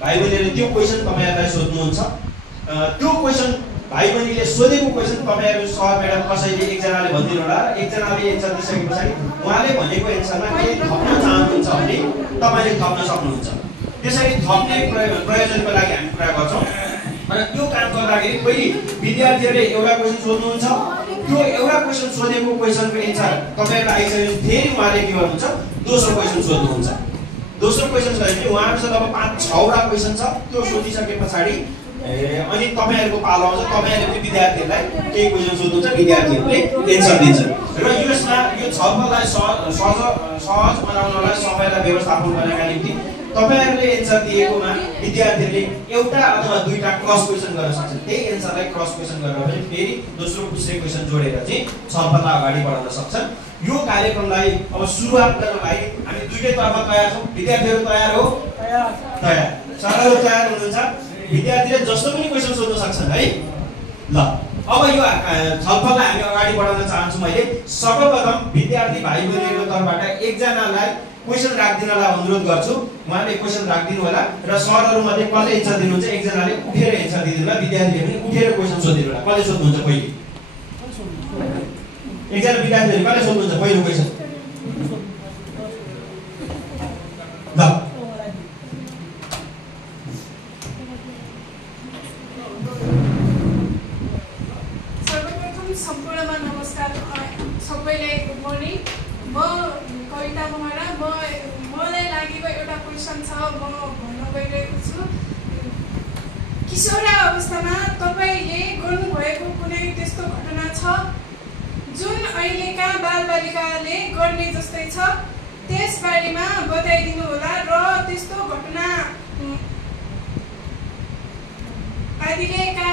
भाइ बहिनीले त्यो क्वेसन तपाईहरुलाई सोध्नुहुन्छ। त्यो क्वेसन भाइ बहिनीले सोधेको क्वेसन तपाईहरु सर म्याडम कसैले एकजनाले भनिदिनु होला, एकजनाले एन्सर दिइसकेपछि उहाँले भनेको एन्सरमा के थप्न चाहनुहुन्छ भने तपाईले थप्न सक्नुहुन्छ। त्यसैले थप्ने प्रयोजनको लागि हामी कुरा गर्छौं। र त्यो काम गर्दाखेरि पहिले विद्यार्थीहरुले एउटा क्वेसन सोध्नुहुन्छ, त्यो एउटा क्वेसन सोधेको क्वेसनको एन्सर तपाईहरुलाई आइसकेपछि फेरि उहाँले के गर्नुहुन्छ, दोस्रो क्वेसन सोध्नुहुन्छ। दोस्रो क्वेसन सोधेपछि उहाँहरुसँग अब 5-6 वटा क्वेसन छ, त्यो सोधिसकेपछि अनि तपाईहरुको पालो आउँछ। तपाईहरुले पनि विद्यार्थीहरुलाई केही क्वेसन सोध्नुहुन्छ, विद्यार्थीहरुले एन्सर दिन्छन्। र यसमा यो छलफललाई सहज बनाउनलाई समयलाई व्यवस्थापन गर्नका निम्ति तपाईहरुले एन्सर दिएकोमा विद्यार्थीहरुले एउटा अथवा दुईटा क्रस क्वेसन गर्न सक्छन्। त्यही एन्सरलाई क्रस क्वेसन गरेर पनि फेरि दोस्रो तेस्रो क्वेसन जोडेर चाहिँ छलफललाई अगाडि बढाउन सक्छन्। यो कार्यक्रमलाई अब सुरुवात गर्नलाई हामी दुईटै तर्फ तयार छौं। विद्यार्थीहरु तयार हो? तयार। सरहरु तयार हुनुहुन्छ? विद्यार्थीले जस्तो पनि क्वेसन सोध्न सक्छन् है। ल अब यो छलफललाई हामी अगाडि बढाउन चाहन्छु। मैले सर्वप्रथम विद्यार्थी भाइ बहिनीहरुको तर्फबाट एकजनालाई क्वेसन राख्दिनलाई अनुरोध गर्छु। उहाँले क्वेसन राख्दिनु होला र सरहरु मध्ये कसले एन्सर दिनुहुन्छ एकजनाले उठेर एन्सर दिदिनु होला। विद्यार्थीले पनि उठेर क्वेसन सोधिदिनु होला। कसले सोध्नुहुन्छ पहिले? एकजना विद्यार्थीले कसले सोध्नुहुन्छ पहिलो क्वेसन? ल सम्पूर्णमा नमस्कार सबैलाई, गुड मर्निङ। म कविता कुमारा। मलाई लागेको एउटा क्वेसन छ, म भन्न गइरहेको छु। किशोर अवस्थामा तपाईले गर्नुभएको कुनै त्यस्तो घटना छ जुन अहिलेका बालबालिकाले गर्ने जस्तै छ? त्यस बारेमा बताइदिनु होला। र त्यस्तो घटना अहिलेका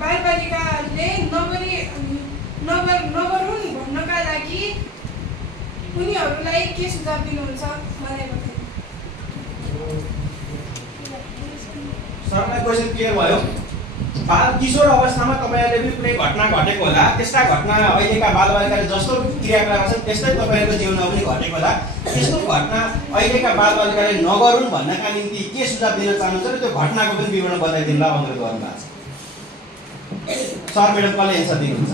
बालबालिकाले नगरून् भन्नका लागि उनीहरूलाई के सुझाव दिनुहुन्छ? मलाई बताइदिनु। सरलाई क्वेसन क्लियर भयो? बाल किशोर अवस्थामा तपाईहरुले पनि कुनै घटना घटेको होला। त्यस्ता घटना अहिलेका बालबालिकाले जस्तो क्रियाकलाप गर्छन् त्यस्तै तपाईहरुको जीवनमा पनि घटेको होला। त्यस्तो घटना अहिलेका बालबालिकाले नगरून् भन्नका निम्ति के सुझाव दिन चाहनुहुन्छ र त्यो घटनाको पनि विवरण बताइदिनुला अनुरोध गर्नुभएको छ। सर म्याडम कसले एन्सर दिनुहुन्छ?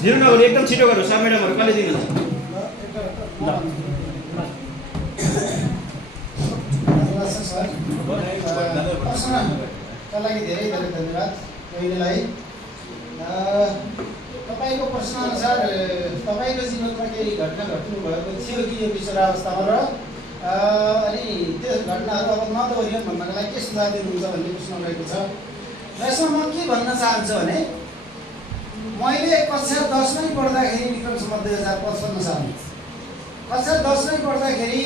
दिनु न, एकदम छिटो गर्नु। सर म्याडमहरु कसले दिनुहुन्छ? प्रश्नका लागि धेरै धेरै धन्यवाद पहिलेलाई। तपाईको प्रश्न अनुसार तपाईको जीवनमा केही घटना घट्नु भएको थियो कि यो किशोरावस्थामा र अनि त्यो घटनाहरू अब नदोहोरियन् भन्नको लागि के सुझाव दिनुहुन्छ भन्ने प्रश्न रहेको छ। र यसमा म के भन्न चाहन्छु भने मैले कक्षा 10 मै पढ्दाखेरि विक्रमसम्म 2055 सालमा कक्षा 10 मै पढ्दाखेरि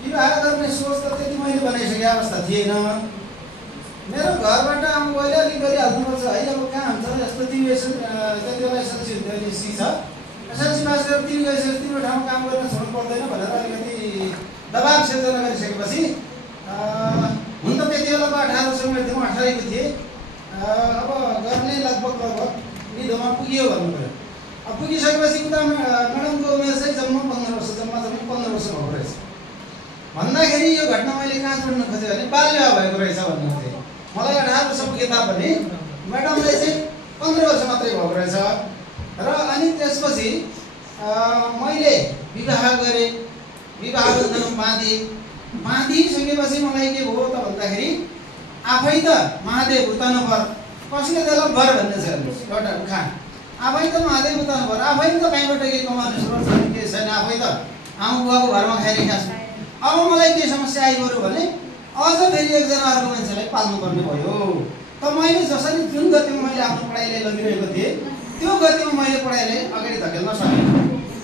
विवाह गर्ने सोच त त्यति मैले बनाइसकेको अवस्था थिएन। मेरो घरबाट आमाबाले अलिक गरिहाल्नुपर्छ है, अब कहाँ हुन्छ यस्तो तिमी त्यति बेला एसएलसी छ, एसएलसी पास गरेर तिमी गइसकेपछि तिम्रो ठाउँमा काम गर्न छोड्नु पर्दैन भनेर अलिकति दबाब सिर्जना गरिसकेपछि हुन त त्यति बेला 18 वर्षको थिएँ, म 18 को थिएँ। अब गर्ने लगभग निधोमा पुगियो भन्नु पर्यो। अब पुगिसकेपछि उता म्याडमको उमेर चाहिँ जम्मा 15 वर्ष, जम्मा 15 वर्ष भएको रहेछ। भन्दाखेरि यो घटना मैले कहाँ जोड्न खोजेँ भने बाल विवाह भएको रहेछ भन्नु खोजेँ। मलाई 18 वर्ष पुगे तापनि म्याडमले चाहिँ 15 वर्ष मात्रै भएको रहेछ। र अनि त्यसपछि मैले विवाह गरेँ, विवाह बन्धनमा बाँधिसकेपछि मलाई के भयो त भन्दाखेरि आफै त महादेव उतानु पर, कसले त्यसलाई बर भन्ने छ एउटा उखान। आफै त महादेव उतानु पर, आफै त कहीँबाट के कमाउने स्रोत छैन, के छैन, आफै त आमा बुवाको घरमा खाइरहेका छु। अब मलाई के समस्या आइपर्यो भने अझ फेरि एकजना अर्को मान्छेलाई पाल्नुपर्ने भयो। त मैले जसरी जुन गतिमा मैले आफ्नो पढाइलाई लगिरहेको थिएँ त्यो गतिमा मैले पढाइलाई अगाडि धकेल्न सकेँ।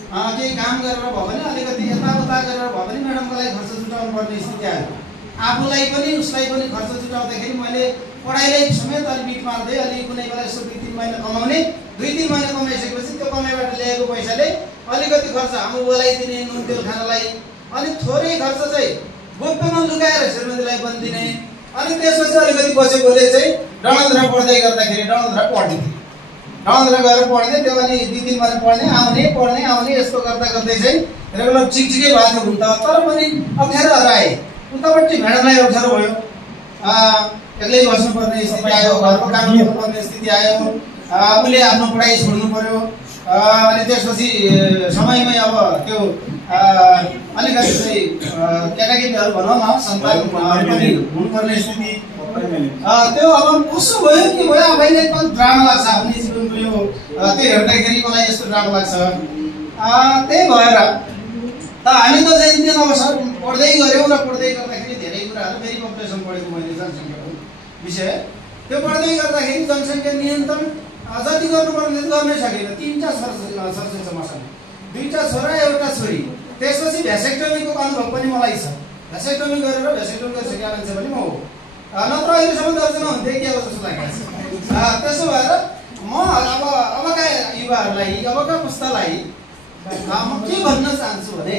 केही काम गरेर भयो भने अलिकति यताउता गरेर भयो भने म्याडमको लागि खर्च जुटाउनु पर्ने स्थिति आयो। आफूलाई पनि उसलाई पनि खर्च जुटाउँदाखेरि मैले पढाइलाई समेत अलि बिट मार्दै अलि कुनै बेला यसो 2-3 महिना कमाउने, 2-3 महिना कमाइसकेपछि त्यो कमाइबाट ल्याएको पैसाले अलिकति खर्च आमा बुवालाई दिने, नुन तेल खानलाई, अनि थोरै खर्च चाहिँ गोप्यमा लुकाएर श्रीमतीलाई पनि दिने। अनि त्यसपछि अलिकति बसेकोले चाहिँ डणन्द्र पढ्दै गर्दाखेरि डणन्द्र पढ्ने थिएँ। ठाउँतिर गएर पढ्ने, त्यो पनि 2-3 महिना पढ्ने आउने यस्तो गर्दा गर्दै चाहिँ रेगुलर ठिकै भएको थियो हुन त। तर पनि अप्ठ्यारोहरू आए, उतापट्टि म्याडमलाई अप्ठ्यारो भयो, एक्लै बस्नुपर्ने स्थिति आयो, घरको काम गर्नुपर्ने स्थिति आयो, उसले आफ्नो पढाइ छोड्नु पर्यो। अनि त्यसपछि समयमै अब त्यो अलिकति चाहिँ केटाकेटीहरू भनौँ न सन्तान पनि हुनुपर्ने स्थिति, त्यो अब कस्तो भयो के भयो आफैले पनि ड्रामा लाग्छ आफ्नो जीवनको यो, त्यो हेर्दाखेरि मलाई यस्तो ड्रामा लाग्छ। त्यही भएर त हामी त चाहिँ दिन अब पढ्दै गऱ्यौँ र पढ्दै गर्दाखेरि धेरै कुराहरू, फेरि पपुलेसन पढेको मैले जनसङ्ख्याको विषय, त्यो पढ्दै गर्दाखेरि जनसङ्ख्या नियन्त्रण जति गर्नुपर्ने गर्नै सकेन। 3टा सरसफाइ मसँग, 2टा छोरा 1टा छोरी। त्यसपछि भ्यासेक्टमीको अनुभव पनि मलाई छ, भ्यासेक्टमी गरेर भ्यासेक्टमी गरिसकेका मान्छे पनि म हो, नत्र अहिलेसम्म दर्जना हुन्थ्यो के अब जस्तो लागेको छ। त्यसो भएर म अबका युवाहरूलाई, अबका पुस्तालाई म के भन्न चाहन्छु भने,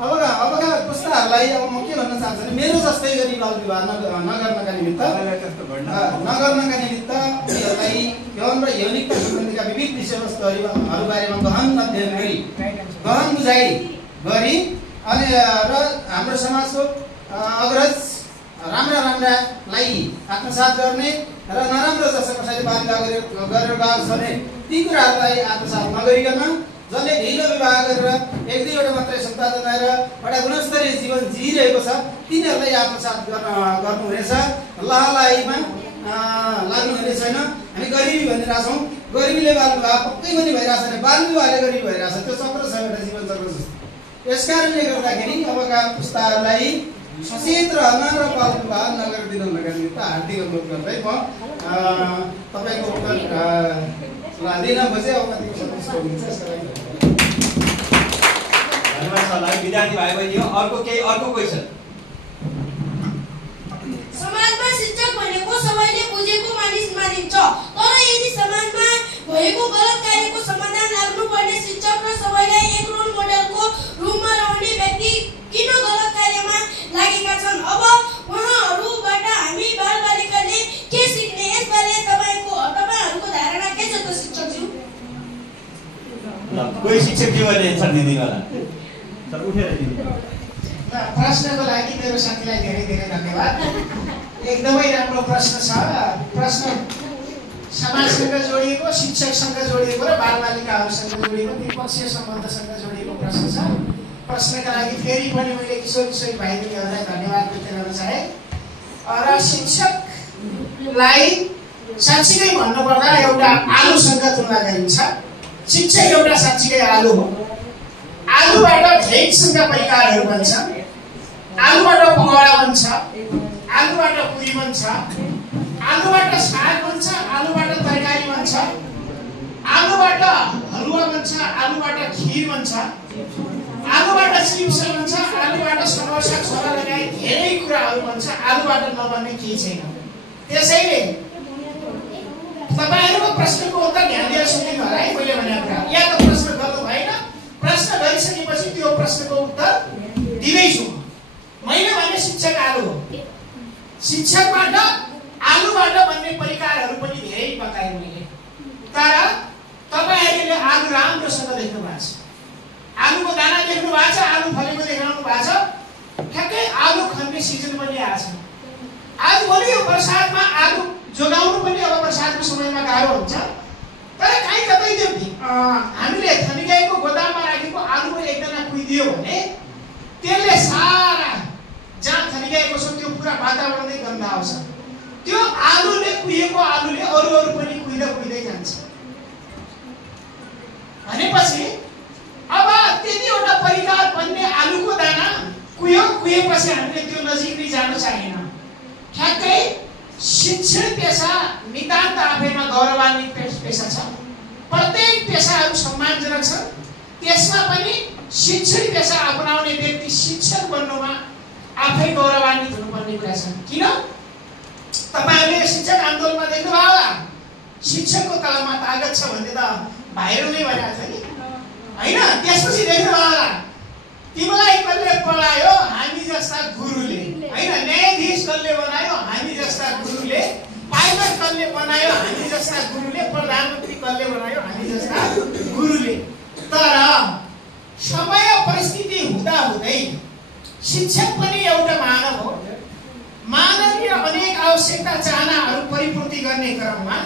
अबका पुस्ताहरूलाई अब म के भन्न चाहन्छु भने, मेरो जस्तै गरी बाल विवाह नगर्नका निमित्त उनीहरूलाई यौन र यौनिकता सम्बन्धीका विविध विषयवस्तुहरू बारेमा गहन अध्ययन गरी, गहन बुझाइ गरी अनि र हाम्रो समाजको अग्रज राम्रालाई आत्मसात गर्ने र नराम्रो जस्तो कसैले बाल विवाह गरेर गएको छ भने ती कुराहरूलाई आत्मसात नगरिकन, जसले ढिलो विवाह गरेर 1-2वटा मात्रै सन्तान जन्माएर एउटा गुणस्तरीय जीवन जिइरहेको छ तिनीहरूलाई आत्मसात गर्नुहुनेछ। लहलाइमा लाग्नुहुने छैन। हामी गरिबी भनिरहेको छौँ, गरिबीले बाल विवाह पक्कै पनि भइरहेको छैन, बाल विवाहले गरिबी भइरहेको छ, त्यो चक्र छ एउटा जीवन चक्र जस्तो। यस कारणले गर्दाखेरि अबका पुस्ताहरूलाई सचेत रहन र बाल विवाह नगरिदिनका निमित्त हार्दिक अनुरोध गर्दै म तपाईँको उत्तर दिन खोजे अब कतिको सन्तुष्ट हुन्छ यसको लागि धन्यवाद सरलाई। विद्यार्थी भाइ बहिनी अर्को क्वेसन, समाजमा शिक्षक भनेको सबैले बुझेको मानिस मानिन्छ, तर यदि समाजमा भएको गलत कार्यको समाधान लाग्नुपर्ने शिक्षक र सबैलाई एक रोल मोडलको रूपमा रहने व्यक्ति किन गलत कार्यमा लागेका छन्? अब उहाँहरूबाट हामी बालबालिकाले के सिक्ने, यसबारे तपाईहरूको धारणा के छ त शिक्षकज्यू? कोही शिक्षक के भने एन्सर दिदिनला सर, उठेर दिनु। प्रश्नको लागि मेरो साथीलाई धेरै धेरै धन्यवाद। एकदमै राम्रो प्रश्न छ। प्रश्न समाजसँग जोडिएको, शिक्षकसँग जोडिएको र बालबालिकाहरूसँग जोडिएको, द्विपक्षीय सम्बन्धसँग जोडिएको प्रश्न छ। प्रश्नका लागि फेरि पनि मैले किशोर भाइबहिनीहरूलाई धन्यवाद व्यक्त गर्न चाहे। र शिक्षकलाई साँच्चीकै भन्नुपर्दा एउटा आलुसँग तुलना गरिन्छ। शिक्षक एउटा साँच्चीकै आलु हो। आलुबाट भेगसँग परिकारहरू बन्छ, आलुबाट पकौडा बन्छ, आलुबाट पुरी बन्छ, आलुबाट साग बन्छ, आलुबाट तरकारी बन्छ, आलुबाट हलुवा बन्छ, आलुबाट खिर बन्छ, आलुबाट चिप्स बन्छ, आलुबाट समोसा छोरा लगायत धेरै कुराहरू बन्छ। आलुबाट नबन्ने केही छैन। त्यसैले तपाईहरुको प्रश्नको उत्तर ध्यान दिएर सुनिदिनु होला है। मैले भनेको कुरा या त प्रश्न गर्नु भएन, प्रश्न गरिसकेपछि त्यो प्रश्नको उत्तर दिँदैछु। मैले भने शिक्षक आलु हो। शिक्षकबाट आलुबाट बन्ने परिकारहरू पनि धेरै बताए मैले, तर तपाईहरुले आलु राम्रोसँग देख्नु भएको छ। आलुको दाना देख्नु भएको छ, आलु फलेको देखाउनु भएको छ। ठ्याक्कै आलु खन्ने सिजन पनि आछ। आज भोलि यो बर्सातमा आलु जोगाउनु पनि अब बर्सातको समयमा गाह्रो हुन्छ। तर कहीँ कतै त्यो हामीले थनिगाईको गोदाममा राखेको आलुको एकजना कुइदियो भने त्यसले सारा जहाँ थनिगाएको छ त्यो पुरा वातावरणै गन्ध आउँछ। त्यो आलुले कुहिएको आलुले अरू पनि कुहिँदै जान्छ। भनेपछि अब त्यतिवटा परिकार बन्ने आलुको दाना कुहेपछि हामीले त्यो नजिकै जान चाहिएन। ठ्याक्कै शिक्षण पेशा नितान्त आफैमा गौरवान्वित पेशा छ। प्रत्येक पेशाहरू सम्मानजनक छन्। त्यसमा पनि शिक्षण पेशा अपनाउने व्यक्ति शिक्षक बन्नुमा आफै गौरवान्वित हुनुपर्ने कुरा छ। किन? तपाईहरुले शिक्षक आन्दोलनमा देख्नु भयो होला, शिक्षकको तलमा तागत छ भन्ने त भाइरलमै भनेको छ नि, हैन? त्यसपछि देख्नु भयो होला, तिमीलाई कसले पढायो? हामी जस्ता गुरुले, हैन? न्यायाधीश कसले बनायो? हामी जस्ता गुरुले। बाइबल कसले बनायो? हामी जस्ता गुरुले। प्रधानमन्त्री कसले बनायो? हामी जस्ता गुरुले। तर समय परिस्थिति हुँदाहुँदै शिक्षक पनि एउटा मानव हो। मानवीय अनेक आवश्यकता चाहनाहरू परिपूर्ति गर्ने क्रममा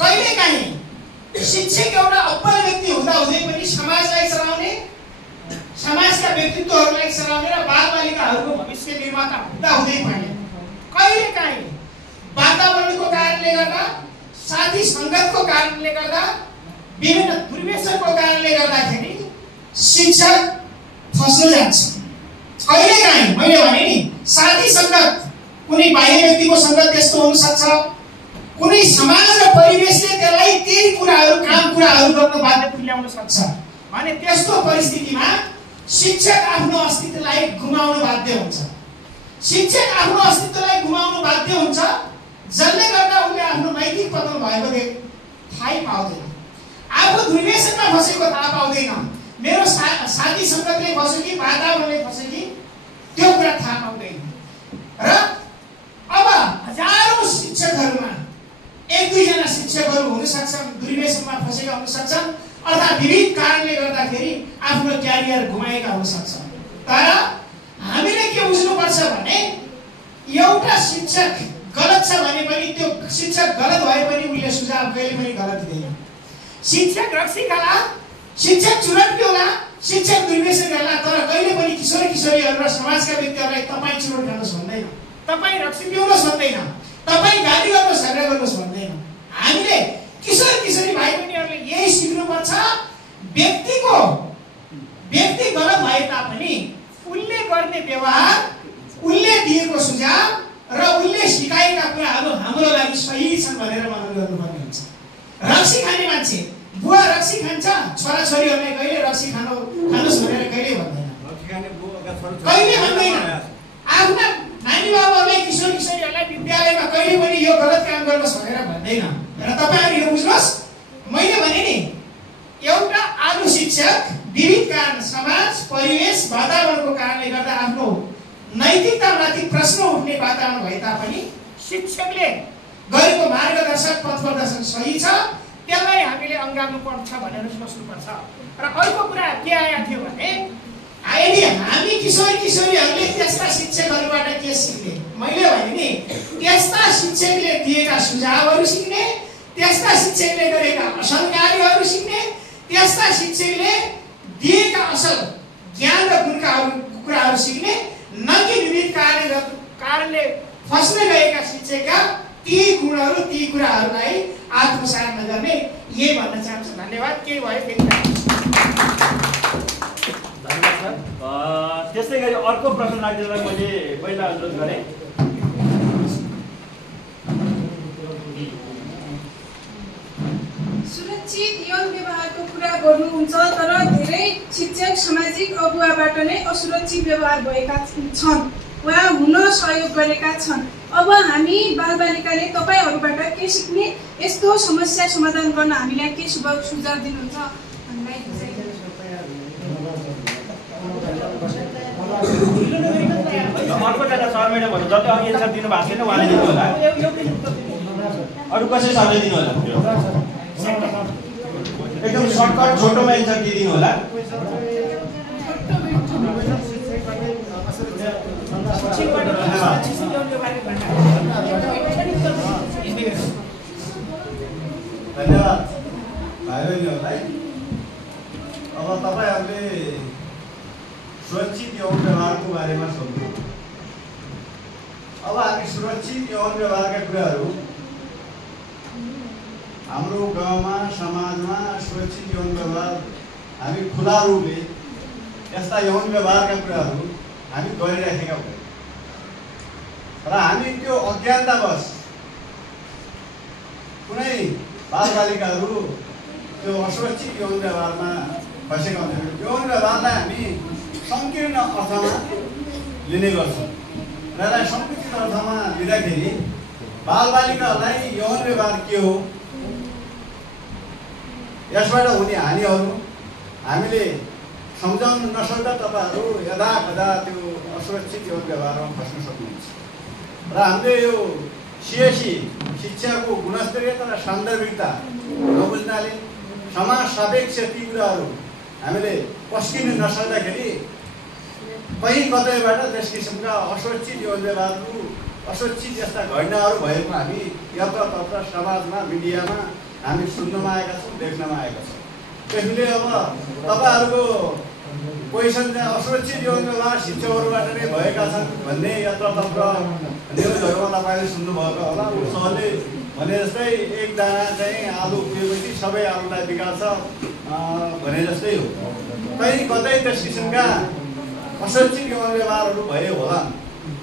कहिलेकाहीँ शिक्षक एउटा अब्बल व्यक्ति हुँदाहुँदै पनि समाजलाई चलाउने, समाजका व्यक्तित्वहरूलाई चलाउने र बालबालिकाहरूको भविष्य निर्माता हुँदाहुँदै पनि कहिलेकाहीँ वातावरणको कारणले गर्दा, साथी सङ्गतको कारणले गर्दा, विभिन्न दुर्व्यसनको कारणले गर्दाखेरि शिक्षक फस्न जान्छ। कहिलेकाहीँ मैले भने नि साथी सङ्गत, कुनै बाह्य व्यक्तिको सङ्गत त्यस्तो हुन सक्छ, कुनै समाज र परिवेशले त्यसलाई त्यही कुराहरू काम कुराहरू गर्न बाध्य तुल्याउन सक्छ भने त्यस्तो परिस्थितिमा शिक्षक आफ्नो अस्तित्वलाई गुमाउन बाध्य हुन्छ। शिक्षक आफ्नो अस्तित्वलाई गुमाउन बाध्य हुन्छ, जसले गर्दा उनले आफ्नो नैतिक पतन भएको थाहै पाउँदैन, आफू दुर्व्यसनमा फसेको थाहा पाउँदैन, मेरो साथी सङ्गतले फस्यो कि वातावरणले फस्यो कि त्यो कुरा थाहा पाउँदैन। र अब हजारौं शिक्षकहरूमा एक दुईजना शिक्षकहरू हुन सक्छन् दुर्व्यसनमा फसेका हुन सक्छन् अथवा विविध कारणले गर्दाखेरि आफ्नो क्यारियर गुमाएका हुन सक्छन्। तर हामीले के बुझ्नुपर्छ भने एउटा शिक्षक गलत छ भने पनि त्यो शिक्षक गलत भए पनि उनले सुझाव कहिले पनि गलत दिँदैन। शिक्षक रक्सी खाला, शिक्षक चुरट पिउला, शिक्षक दुर्व्यसन गर्ला, तर कहिले पनि किशोर किशोरीहरू र समाजका व्यक्तिहरूलाई तपाईँ चुरट खानुहोस् भन्दैन, तपाईँ रक्सी पिउनुहोस् भन्दैन, तपाईँ गाली गर्नुहोस्, झगडा गर्नुहोस् भन्दैन। हामीले किशोर किशोरी भाइ बहिनीहरूले यही सिक्नुपर्छ। व्यक्ति गलत भए तापनि उनले गर्ने व्यवहार, उनले दिएको सुझाव र उनले सिकाएका कुराहरू हाम्रो लागि सही छन् भनेर मनन गर्नुपर्ने हुन्छ। रक्सी खाने मान्छे, बुवा रक्सी खान्छ, छोराछोरीहरूलाई कहिले रक्सी खानुहोस् भनेर कहिले भन्दैन, कहिले भन्दैन। आफ्ना नानी बाबुहरूलाई, किशोर किशोरीहरूलाई विद्यालयमा कहिले पनि यो गलत काम गर्नुहोस् भनेर भन्दैन। र तपाईँहरू यो बुझ्नुहोस्, मैले भने नि एउटा आलु शिक्षक विविध कारण, समाज, परिवेश, वातावरणको कारणले गर्दा आफ्नो नैतिकतामाथि प्रश्न उठ्ने वातावरण भए तापनि शिक्षकले गरेको मार्गदर्शक पथ प्रदर्शन सही छ, त्यसलाई हामीले अँगाल्नु पर्छ भनेर सोच्नुपर्छ। र अर्को कुरा के आएको थियो भने यदि हामी किशोर किशोरीहरूले त्यस्ता शिक्षकहरूबाट के सिक्ने, मैले भने नि त्यस्ता शिक्षकले दिएका सुझावहरू सिक्ने, त्यस्ता शिक्षकले गरेका असल कार्यहरू सिक्ने, त्यस्ता शिक्षकले दिएका असल ज्ञान र गुणका कुराहरू सिक्ने, न कि विविध कारणले फस्न गएका शिक्षकका ती गुणहरू, ती कुराहरूलाई आत्मसात नगर्ने, यही भन्न चाहन्छु। धन्यवाद। केही भयो फेरि त्यस्तै गरी अर्को प्रश्न राख्दिनलाई मैले पहिला अनुरोध गरेँ। सुरक्षित यौन व्यवहारको कुरा गर्नुहुन्छ, तर धेरै शिक्षक सामाजिक अगुवाबाट नै असुरक्षित व्यवहार भएका छन् वा हुन सहयोग गरेका छन्। अब हामी बालबालिकाले तपाईँहरूबाट के सिक्ने, यस्तो समस्या समाधान गर्न हामीलाई के सुझाव दिनुहुन्छ? अर्कोजना सर म्याडमहरू जति अघि एन्सर दिनुभएको छैन उहाँले दिनु होला, अरू कसै सरले दिनु होला, एकदम सर्टकट छोटोमा एन्सर दिइदिनु होला। धन्यवाद भाइ बहिनीहरूलाई। अब तपाईँहरूले सुरक्षित यौन व्यवहारको बारेमा सोध्नु। अब हामी सुरक्षित यौन व्यवहारका कुराहरू हाम्रो गाउँमा, समाजमा सुरक्षित यौन व्यवहार हामी खुला रूपले यस्ता यौन व्यवहारका कुराहरू हामी गरिराखेका हुँदैन र हामी त्यो अज्ञानतावश कुनै बालबालिकाहरू त्यो असुरक्षित यौन व्यवहारमा फसेका हुन्छन्। यौन व्यवहारलाई हामी सङ्कीर्ण अर्थमा लिने गर्छौँ र यसलाई सङ्कुचित अर्थमा लिँदाखेरि बालबालिकाहरूलाई यौन व्यवहार के हो, यसबाट हुने हानिहरू हामीले सम्झाउन नसक्दा तपाईँहरू यदाकदा त्यो असुरक्षित यौन व्यवहारमा फस्न सक्नुहुन्छ। र हामीले यो सिएसी शिक्षाको गुणस्तरीयता र सान्दर्भिकता नबुझ्नाले समाज सापेक्ष ती कुराहरू हामीले पस्किन नसक्दाखेरि कहीँ कतैबाट त्यस किसिमका असुरक्षित जीवन व्यवहारहरू असुरक्षित यस्ता घटनाहरू भएको हामी यत्रतत्र समाजमा मिडियामा हामी सुन्नमा आएका छौँ, देख्नमा आएका छौँ। त्यसले अब तपाईँहरूको क्वेसन चाहिँ असुरक्षित जीवन व्यवहार शिक्षकहरूबाट नै भएका छन् भन्ने यत्रतत्र न्युजहरूमा तपाईँले सुन्नुभएको होला। उसले भने जस्तै एकजना चाहिँ आलु उब्जिएपछि सबै आलुलाई बिगार्छ भने जस्तै हो। कहीँ कतै त्यस किसिमका असुरक्षित जीवन व्यवहारहरू भयो होला।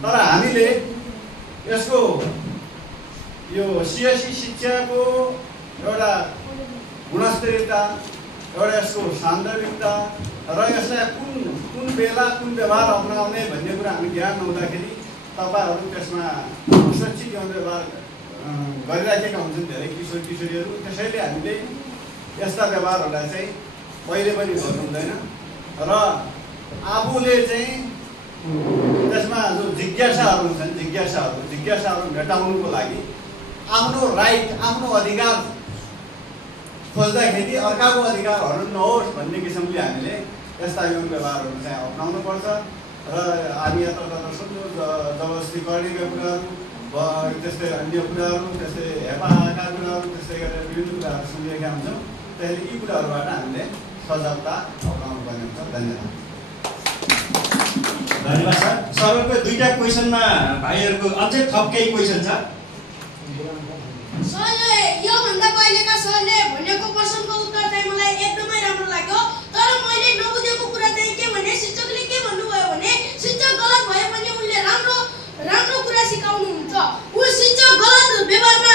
तर हामीले यसको यो सिएससी शिक्षाको एउटा गुणस्तरीयता, एउटा यसको सान्दर्भिकता र यसलाई कुन बेला कुन व्यवहार अपनाउने भन्ने कुरा हामी ज्ञान नहुँदाखेरि तपाईँहरू त्यसमा असुरक्षित जीवन व्यवहार गरिराखेका हुन्छन् धेरै किशोर किशोरीहरू। त्यसैले हामीले यस्ता व्यवहारहरूलाई चाहिँ पहिले पनि गर्नु हुँदैन र आफूले चाहिँ त्यसमा जो जिज्ञासाहरू हुन्छन् जिज्ञासाहरू मेटाउनुको लागि आफ्नो राइट, आफ्नो अधिकार खोज्दाखेरि अर्काको अधिकार हराउनु नहोस् भन्ने किसिमले हामीले यस्ता यौन व्यवहारहरू चाहिँ अप्नाउनु पर्छ। र हामी यताउता सुन्नु जबरजस्ती गर्नेका कुराहरू, त्यस्तै अन्य कुराहरू, त्यस्तै हेपाका कुराहरू, त्यस्तै गरेर विभिन्न कुराहरू सुनिरहेका हुन्छौँ। त्यसैले यी कुराहरूबाट हामीले सजगता अप्नाउनु पर्ने हुन्छ। धन्यवाद। धन्यवाद सर। सरको दुईटा क्वेसनमा भाइहरूको अझै थप केही क्वेसन छ। सरले योभन्दा पहिलेका सरले भनेको प्रश्नको उत्तर चाहिँ मलाई एकदमै राम्रो लाग्यो। तर मैले नबुझेको कुरा चाहिँ के भने शिक्षकले के भन्नुभयो भने शिक्षक गलत भए पनि उनले राम्रो कुरा सिकाउनुहुन्छ। ऊ शिक्षक गलत व्यवहारमा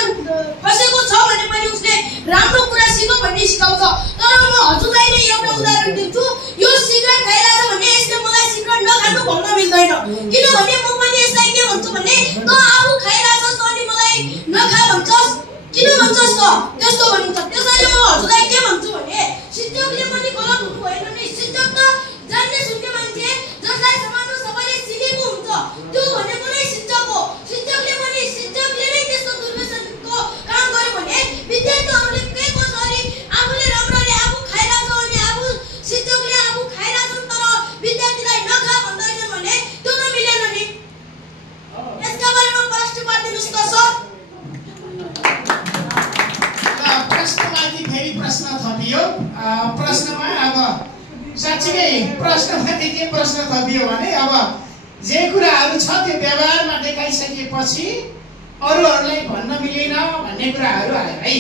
फसेको छ भने पनि उसले राम्रो कुरा सिको भन्ने सिकाउँछ। तर म हजुरलाई नै एउटा उदाहरण दिन्छु। यो सिगरेट खाइरहेछ भने यसले मलाई सिगरेट नखानु भन्न मिल्दैन, किनभने म पनि यसलाई के भन्छु भने त आफू खाइरहेछस् अनि मलाई नखा भन्छस्, किन भन्छस् त त्यस्तो भनिन्छ। त्यसैले म हजुरलाई के भन्छु भने शिक्षकले पनि गलत हुनु भएन नि। शिक्षक त जान्ने सुन्ने मान्छे जसलाई समाजमा सबैले सिकेको हुन्छ, त्यो भनेको नै शिक्षक हो। शिक्षकले नै त्यस्तो दुर्व्यसनको काम गर्यो भने विद्यार्थीहरूले के कसरी आफूले राम्ररी आफू खाइरहेछ अनि आफू शिक्षकले आफू खाइरहेछन् तर विद्यार्थीलाई नखा भन्दैछन् भने त्यो त मिलेन नि। यसका बारेमा प्रश्न पारिदिनुहोस् त सर। प्रश्नमाथि फेरि प्रश्न थपियो। प्रश्नमा अब साँच्चीकै प्रश्नमाथि के प्रश्न थपियो भने अब जे कुराहरू छ त्यो व्यवहारमा देखाइसकेपछि अरूहरूलाई भन्न मिलेन भन्ने कुराहरू आयो है।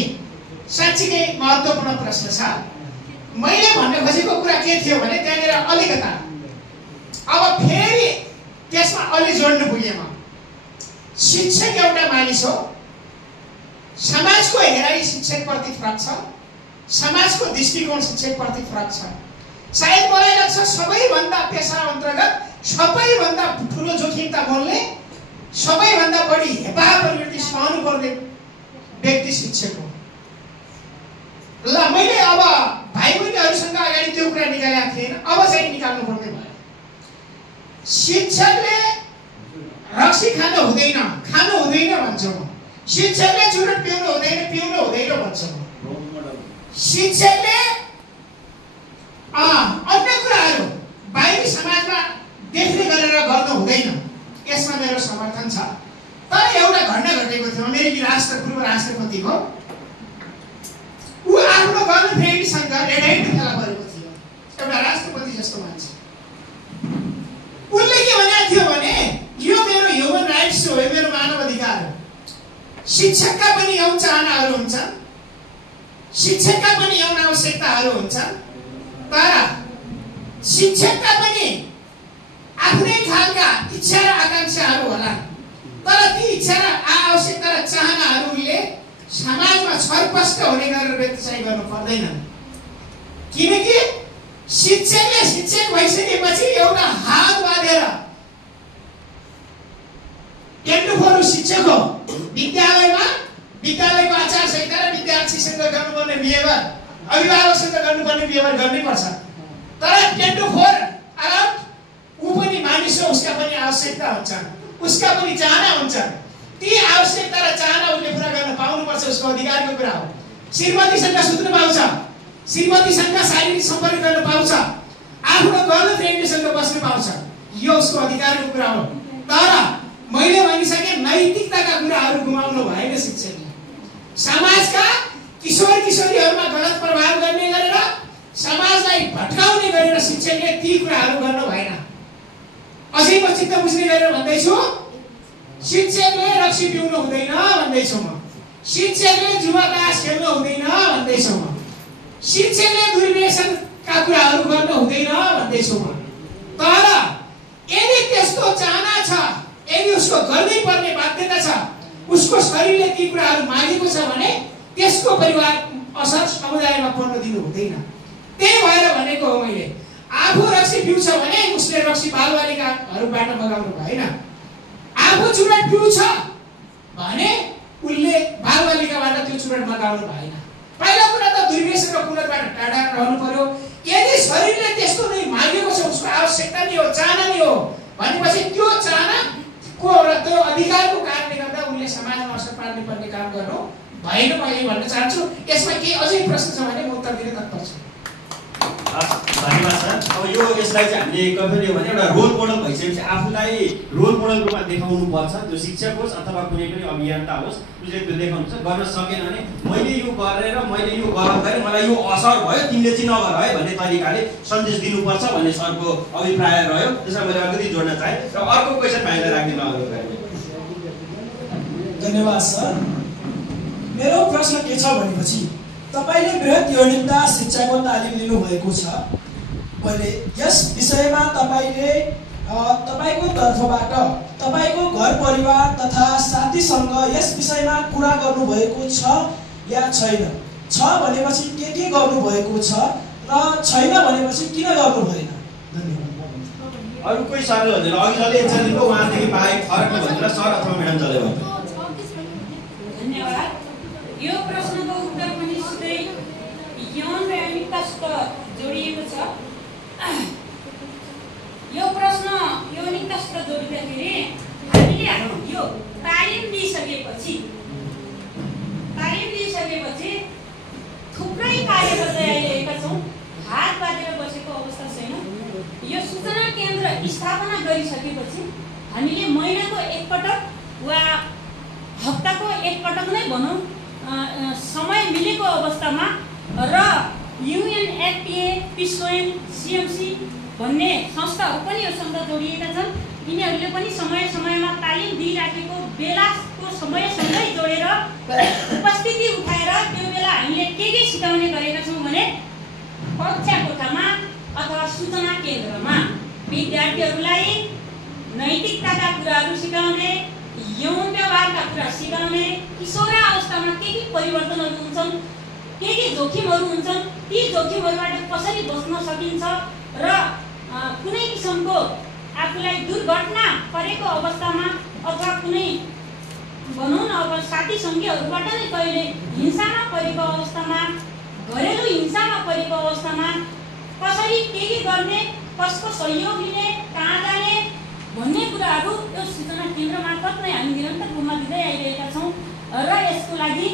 साँच्चीकै महत्त्वपूर्ण प्रश्न छ। मैले भन्न खोजेको कुरा के थियो भने त्यहाँनिर अलिकता अब फेरि त्यसमा अलि जोड्नु पुगेँ म। शिक्षक एउटा मानिस हो। समाजको हेराइ शिक्षकप्रति फरक छ, समाजको दृष्टिकोण शिक्षकप्रति फरक छ। सायद मलाई लाग्छ सबैभन्दा पेसा अन्तर्गत सबैभन्दा ठुलो जोखिमता बोल्ने, सबैभन्दा बढी हेपा प्रवृत्ति सहनु पर्ने व्यक्ति शिक्षक हो। ल मैले अब भाइ बहिनीहरूसँग अगाडि त्यो कुरा निकालेको थिएन, अब चाहिँ निकाल्नु पर्ने भयो। शिक्षकले रक्सी खानु हुँदैन भन्छ म। शिक्षकले चुरोट पिउनु हुँदैन भन्छ म। शिक्षकले अन्य कुराहरू बाहिरी समाजमा देख्ने गरेर गर्नु हुँदैन, यसमा मेरो समर्थन छ। तर एउटा घटना घटेको थियो। अमेरिकी पूर्व राष्ट्रपतिको ऊ आफ्नो गर्लफ्रेन्डसँग रेड ह्यान्ड खेला परेको थियो। एउटा राष्ट्रपति जस्तो मान्छे। उनले के भनेको थियो भने यो मेरो ह्युमन राइट्स हो, यो मेरो मानव अधिकार हो। शिक्षकका पनि यौन चाहनाहरू हुन्छन्, शिक्षकका पनि यौन आवश्यकताहरू हुन्छन्, तर शिक्षकका पनि आफ्नै खालका इच्छा र आकांक्षाहरू होला। तर ती इच्छा र आवश्यकता र चाहनाहरूले समाजमा छरपष्ट हुने गरेर व्यक्तिचाही गर्नु पर्दैन। किनकि शिक्षकले शिक्षक भइसकेपछि एउटा हात बाँधेर टेन्डुफोरु शिक्षक हो। विद्यालयको आचार संहिता र विद्यार्थीसँग गर्नुपर्ने बिहेभियर, अभिभावकसँग गर्नुपर्ने बिहेभियर गर्नैपर्छ। तर टेन्डुफोर ऊ पनि मानिस हो, उसका पनि आवश्यकता हुन्छ, उसका पनि चाहना हुन्छ। ती आवश्यकता र चाहना उसले पुरा गर्न पाउनुपर्छ, उसको अधिकारको कुरा हो। श्रीमतीसँग सुत्न पाउँछ, श्रीमतीसँग शारीरिक सम्पर्क गर्न पाउँछ, आफ्नो गर्लफ्रेन्डसँग बस्न पाउँछ, यो उसको अधिकारको कुरा हो। तर मैले भनिसके नैतिकताका कुराहरू गुमाउनु भएन शिक्षकले। समाजका किशोर किशोरीहरूमा गलत प्रभाव गर्ने गरेर समाजलाई भट्काउने गरेर शिक्षकले ती कुराहरू गर्नु भएन। अझै म चित्त बुझ्ने गरेर भन्दैछु, शिक्षकले रक्सी पिउनु हुँदैन भन्दैछु म, शिक्षकले जुवातास खेल्नु हुँदैन भन्दैछु म, शिक्षकले दुर्व्यसनका कुराहरू गर्नु हुँदैन भन्दैछु म। तर यदि त्यस्तो चाहना छ, यदि उसको गर्नै पर्ने बाध्यता छ, उसको शरीरले ती कुराहरू मागेको छ भने त्यसको परिवार असर समुदायमा पर्न दिनु हुँदैन। त्यही भएर भनेको हो मैले, आफू रक्सी पिउँछ भने उसले रक्सी बालबालिकाहरूबाट मगाउनु भएन। आफू चुरोट पिउँछ भने उसले बालबालिकाबाट त्यो चुरोट मगाउनु भएन। पहिलो कुरा त दुर्व्यसन र कुलतबाट टाढा रहनु पर्यो। यदि शरीरले त्यस्तो नै मागेको छ, उसको आवश्यकता नै हो, चाहना नै हो भनेपछि त्यो चाहनाको र त्यो अधिकारको कारणले गर्दा उसले समाजमा असर पार्ने पर्ने काम गर्नु भएन मैले भन्न चाहन्छु। यसमा केही अझै प्रश्न छ भने म उत्तर दिन तत्पर छु। धन्यवाद सर। अब यो यसलाई चाहिँ हामीले कहिले भने एउटा रोल मोडल भइसकेपछि आफूलाई रोल मोडल रूपमा देखाउनु पर्छ। त्यो शिक्षक होस् अथवा कुनै पनि अभियन्ता होस्, उसले त्यो देखाउनु गर्न सकेन भने मैले यो गरेर मैले यो गर्दाखेरि मलाई यो असर भयो, तिमीले चाहिँ नगर है भन्ने तरिकाले सन्देश दिनुपर्छ भन्ने सरको अभिप्राय रह्यो। त्यसमा मैले अलिकति जोड्न चाहेँ र अर्को क्वेसन भाइलाई राख्दिन। धन्यवाद सर। मेरो प्रश्न के छ भनेपछि तपाईले बृहत यौनिकता शिक्षाको तालिम लिनुभएको छ। मैले यस विषयमा तपाईले तपाईको तर्फबाट तपाईको घर परिवार तथा साथीसँग यस विषयमा कुरा गर्नुभएको छ या छैन? छ भनेपछि के गर्नुभएको छ र छैन भनेपछि किन गर्नु भएन? धन्यवाद। अरु कोही सरले भन्दैन, अघि जसले एकजनाको उहाँदेखि बाहेक फरक भन्दैन सर अथवा म्याडम जसले भन्छ। धन्यवाद। यो प्रश्नको उत्तर पनि सिधै यौन र यौनिकतासित जोडिएको छ। यो प्रश्न यौनिकतासित जोडिँदाखेरि हामीले यो तालिम लिइसकेपछि थुप्रै कार्य गर्दै आइरहेका छौँ। हात बाँधेर बसेको अवस्था छैन। यो सूचना केन्द्र स्थापना गरिसकेपछि हामीले महिनाको एकपटक वा हप्ताको एकपटक नै भनौँ समय मिलेको अवस्थामा र युएनएफपिए, पिसोएन, सिएमसी भन्ने संस्थाहरू पनि योसँग जोडिएका छन्। यिनीहरूले पनि समय समयमा तालिम दिइराखेको बेलाको समयसँगै जोडेर उपस्थिति उठाएर त्यो बेला हामीले के सिकाउने गरेका छौँ भने कक्षा कोठामा अथवा सूचना केन्द्रमा विद्यार्थीहरूलाई नैतिकताका कुराहरू सिकाउने, यौन व्यवहारका कुरा सिकाउने, किशोरावस्थामा के परिवर्तनहरू हुन्छन्, के जोखिमहरू हुन्छन्, ती जोखिमहरूबाट कसरी बच्न सकिन्छ र कुनै किसिमको आफूलाई दुर्घटना परेको अवस्थामा अथवा कुनै भनौँ न अब साथी सङ्गीहरूबाट नै कहिले हिंसामा परेको अवस्थामा, घरेलु हिंसामा परेको अवस्थामा कसरी के गर्ने, कसको सहयोग लिने, कहाँ जाने भन्ने कुराहरू यो सूचना केन्द्र मार्फत नै हामी निरन्तर रूपमा दिँदै आइरहेका छौँ। र यसको लागि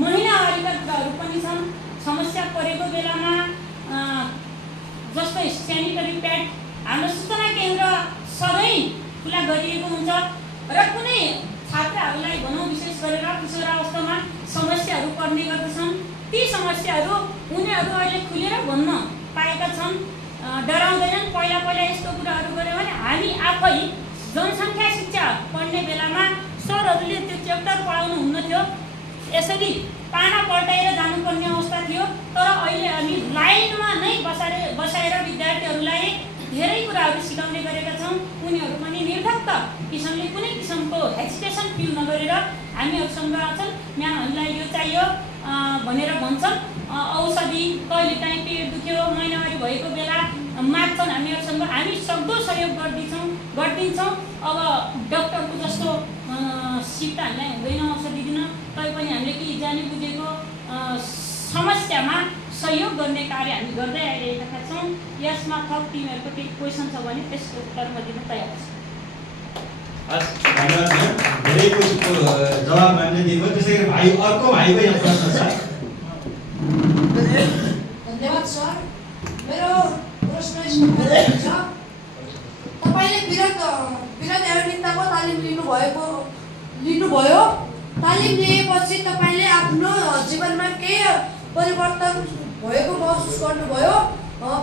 महिनावारीका कुराहरू पनि छन्। समस्या परेको बेलामा जस्तै सेनिटरी प्याड हाम्रो सूचना केन्द्र सधैँ खुला गरिएको हुन्छ र कुनै छात्राहरूलाई भनौँ विशेष गरेर किशोरावस्थामा समस्याहरू पर्ने गर्दछन्। ती समस्याहरू उनीहरू अहिले खुलेर भन्न पाएका छन्, डराउँदैनन्। पहिला यस्तो कुराहरू गऱ्यो भने हामी आफै जनसङ्ख्या शिक्षा पढ्ने बेलामा सरहरूले त्यो च्याप्टर पढाउनु हुन्न थियो, यसरी पाना पल्टाएर जानुपर्ने अवस्था थियो। तर अहिले हामी लाइनमा नै बसाएर विद्यार्थीहरूलाई धेरै कुराहरू सिकाउने गरेका छौँ। उनीहरू पनि निर्धक्क किसिमले कुनै किसिमको हेजिटेसन फिल नगरेर हामीहरूसँग आउँछन्, म्याम हामीलाई यो चाहियो भनेर भन्छन्। औषधि कहिले काहीँ पेट दुख्यो, महिनावारी भएको बेला माग्छन् हामीहरूसँग, हामी सक्दो सहयोग गरिदिन्छौँ। अब डक्टरको जस्तो सिट हामीलाई हुँदैन औषधि दिन, तैपनि हामीले केही जानी बुझेको समस्यामा सहयोग गर्ने कार्य हामी गर्दै आइरहेका छौँ। यसमा थप टिमहरूको केही क्वेसन छ भने त्यसको उत्तर म दिन तयार छु। धन्यवाद। धेरैको जवाब हामीले दिनुभयो। त्यसै गरी भाइ अर्को भाइको यहाँ प्रश्न छ। धन्यवाद सर। मेरो प्रश्न यस्तो छ, तपाईँले विरत एवनिताको तालिम लिनुभयो। तालिम लिएपछि तपाईँले आफ्नो जीवनमा केही परिवर्तन भएको महसुस गर्नुभयो?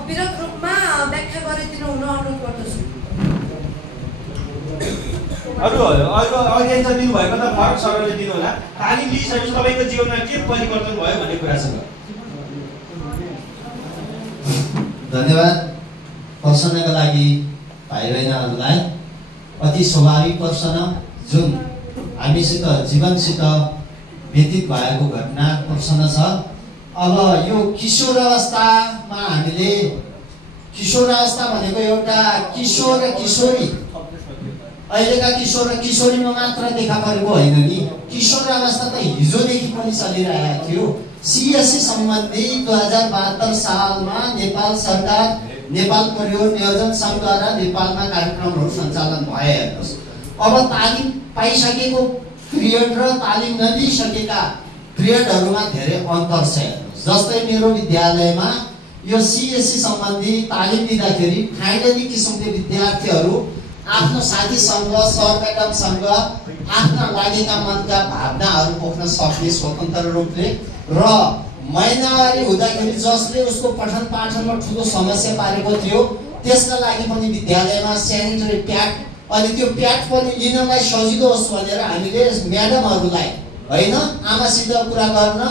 विरत रूपमा व्याख्या गरिदिनु हुन अनुरोध गर्दछु। अरू अघि दिनुभएको त फरक सरले दिनु होला। तालिम लिइसकेपछि तपाईँको जीवनमा के परिवर्तन भयो भन्ने कुरा छ। धन्यवाद प्रश्नको लागि भाइ बहिनीहरूलाई। अति स्वाभाविक प्रश्न जुन हामीसित जीवनसित व्यतीत भएको घटना प्रश्न छ। अब यो किशोर अवस्थामा हामीले किशोर अवस्था भनेको एउटा किशोर र किशोरी अहिलेका किशोर र किशोरीमा मात्र देखा परेको होइन नि। किशोर अवस्था त हिजोदेखि पनि चलिरहेको थियो। सीएससी सम्बन्धी 2072 सालमा नेपाल सरकार नेपाल परियोजना नियोजन सङ्घद्वारा नेपालमा कार्यक्रमहरू सञ्चालन भए। हेर्नुहोस्, अब तालिम पाइसकेको पिरियड र तालिम नलिइसकेका पिरियडहरूमा धेरै अन्तर छ। हेर्नुहोस्, जस्तै मेरो विद्यालयमा यो सीएससी सम्बन्धी तालिम दिँदाखेरि फाइनली किसिमले विद्यार्थीहरू आफ्नो साथीसँग सर म्याडमसँग आफ्ना लागेका मनका भावनाहरू पोख्न सक्ने स्वतन्त्र रूपले र महिनावारी हुँदाखेरि जसले उसको पठन पाठनमा ठुलो समस्या पारेको थियो त्यसका लागि पनि विद्यालयमा सेनिटरी प्याड अनि त्यो प्याड पनि लिनलाई सजिलो होस् भनेर हामीले म्याडमहरूलाई होइन आमासित कुरा गर्न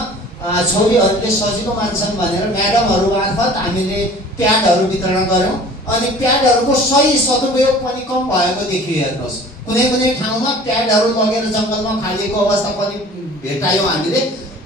छोरीहरूले सजिलो मान्छन् भनेर म्याडमहरू मार्फत हामीले प्याडहरू वितरण गर्यौँ। अनि प्याडहरूको सही सदुपयोग पनि कम भएको देखियो। हेर्नुहोस्, कुनै कुनै ठाउँमा प्याडहरू लगेर जङ्गलमा फालिएको अवस्था पनि भेटायौँ हामीले।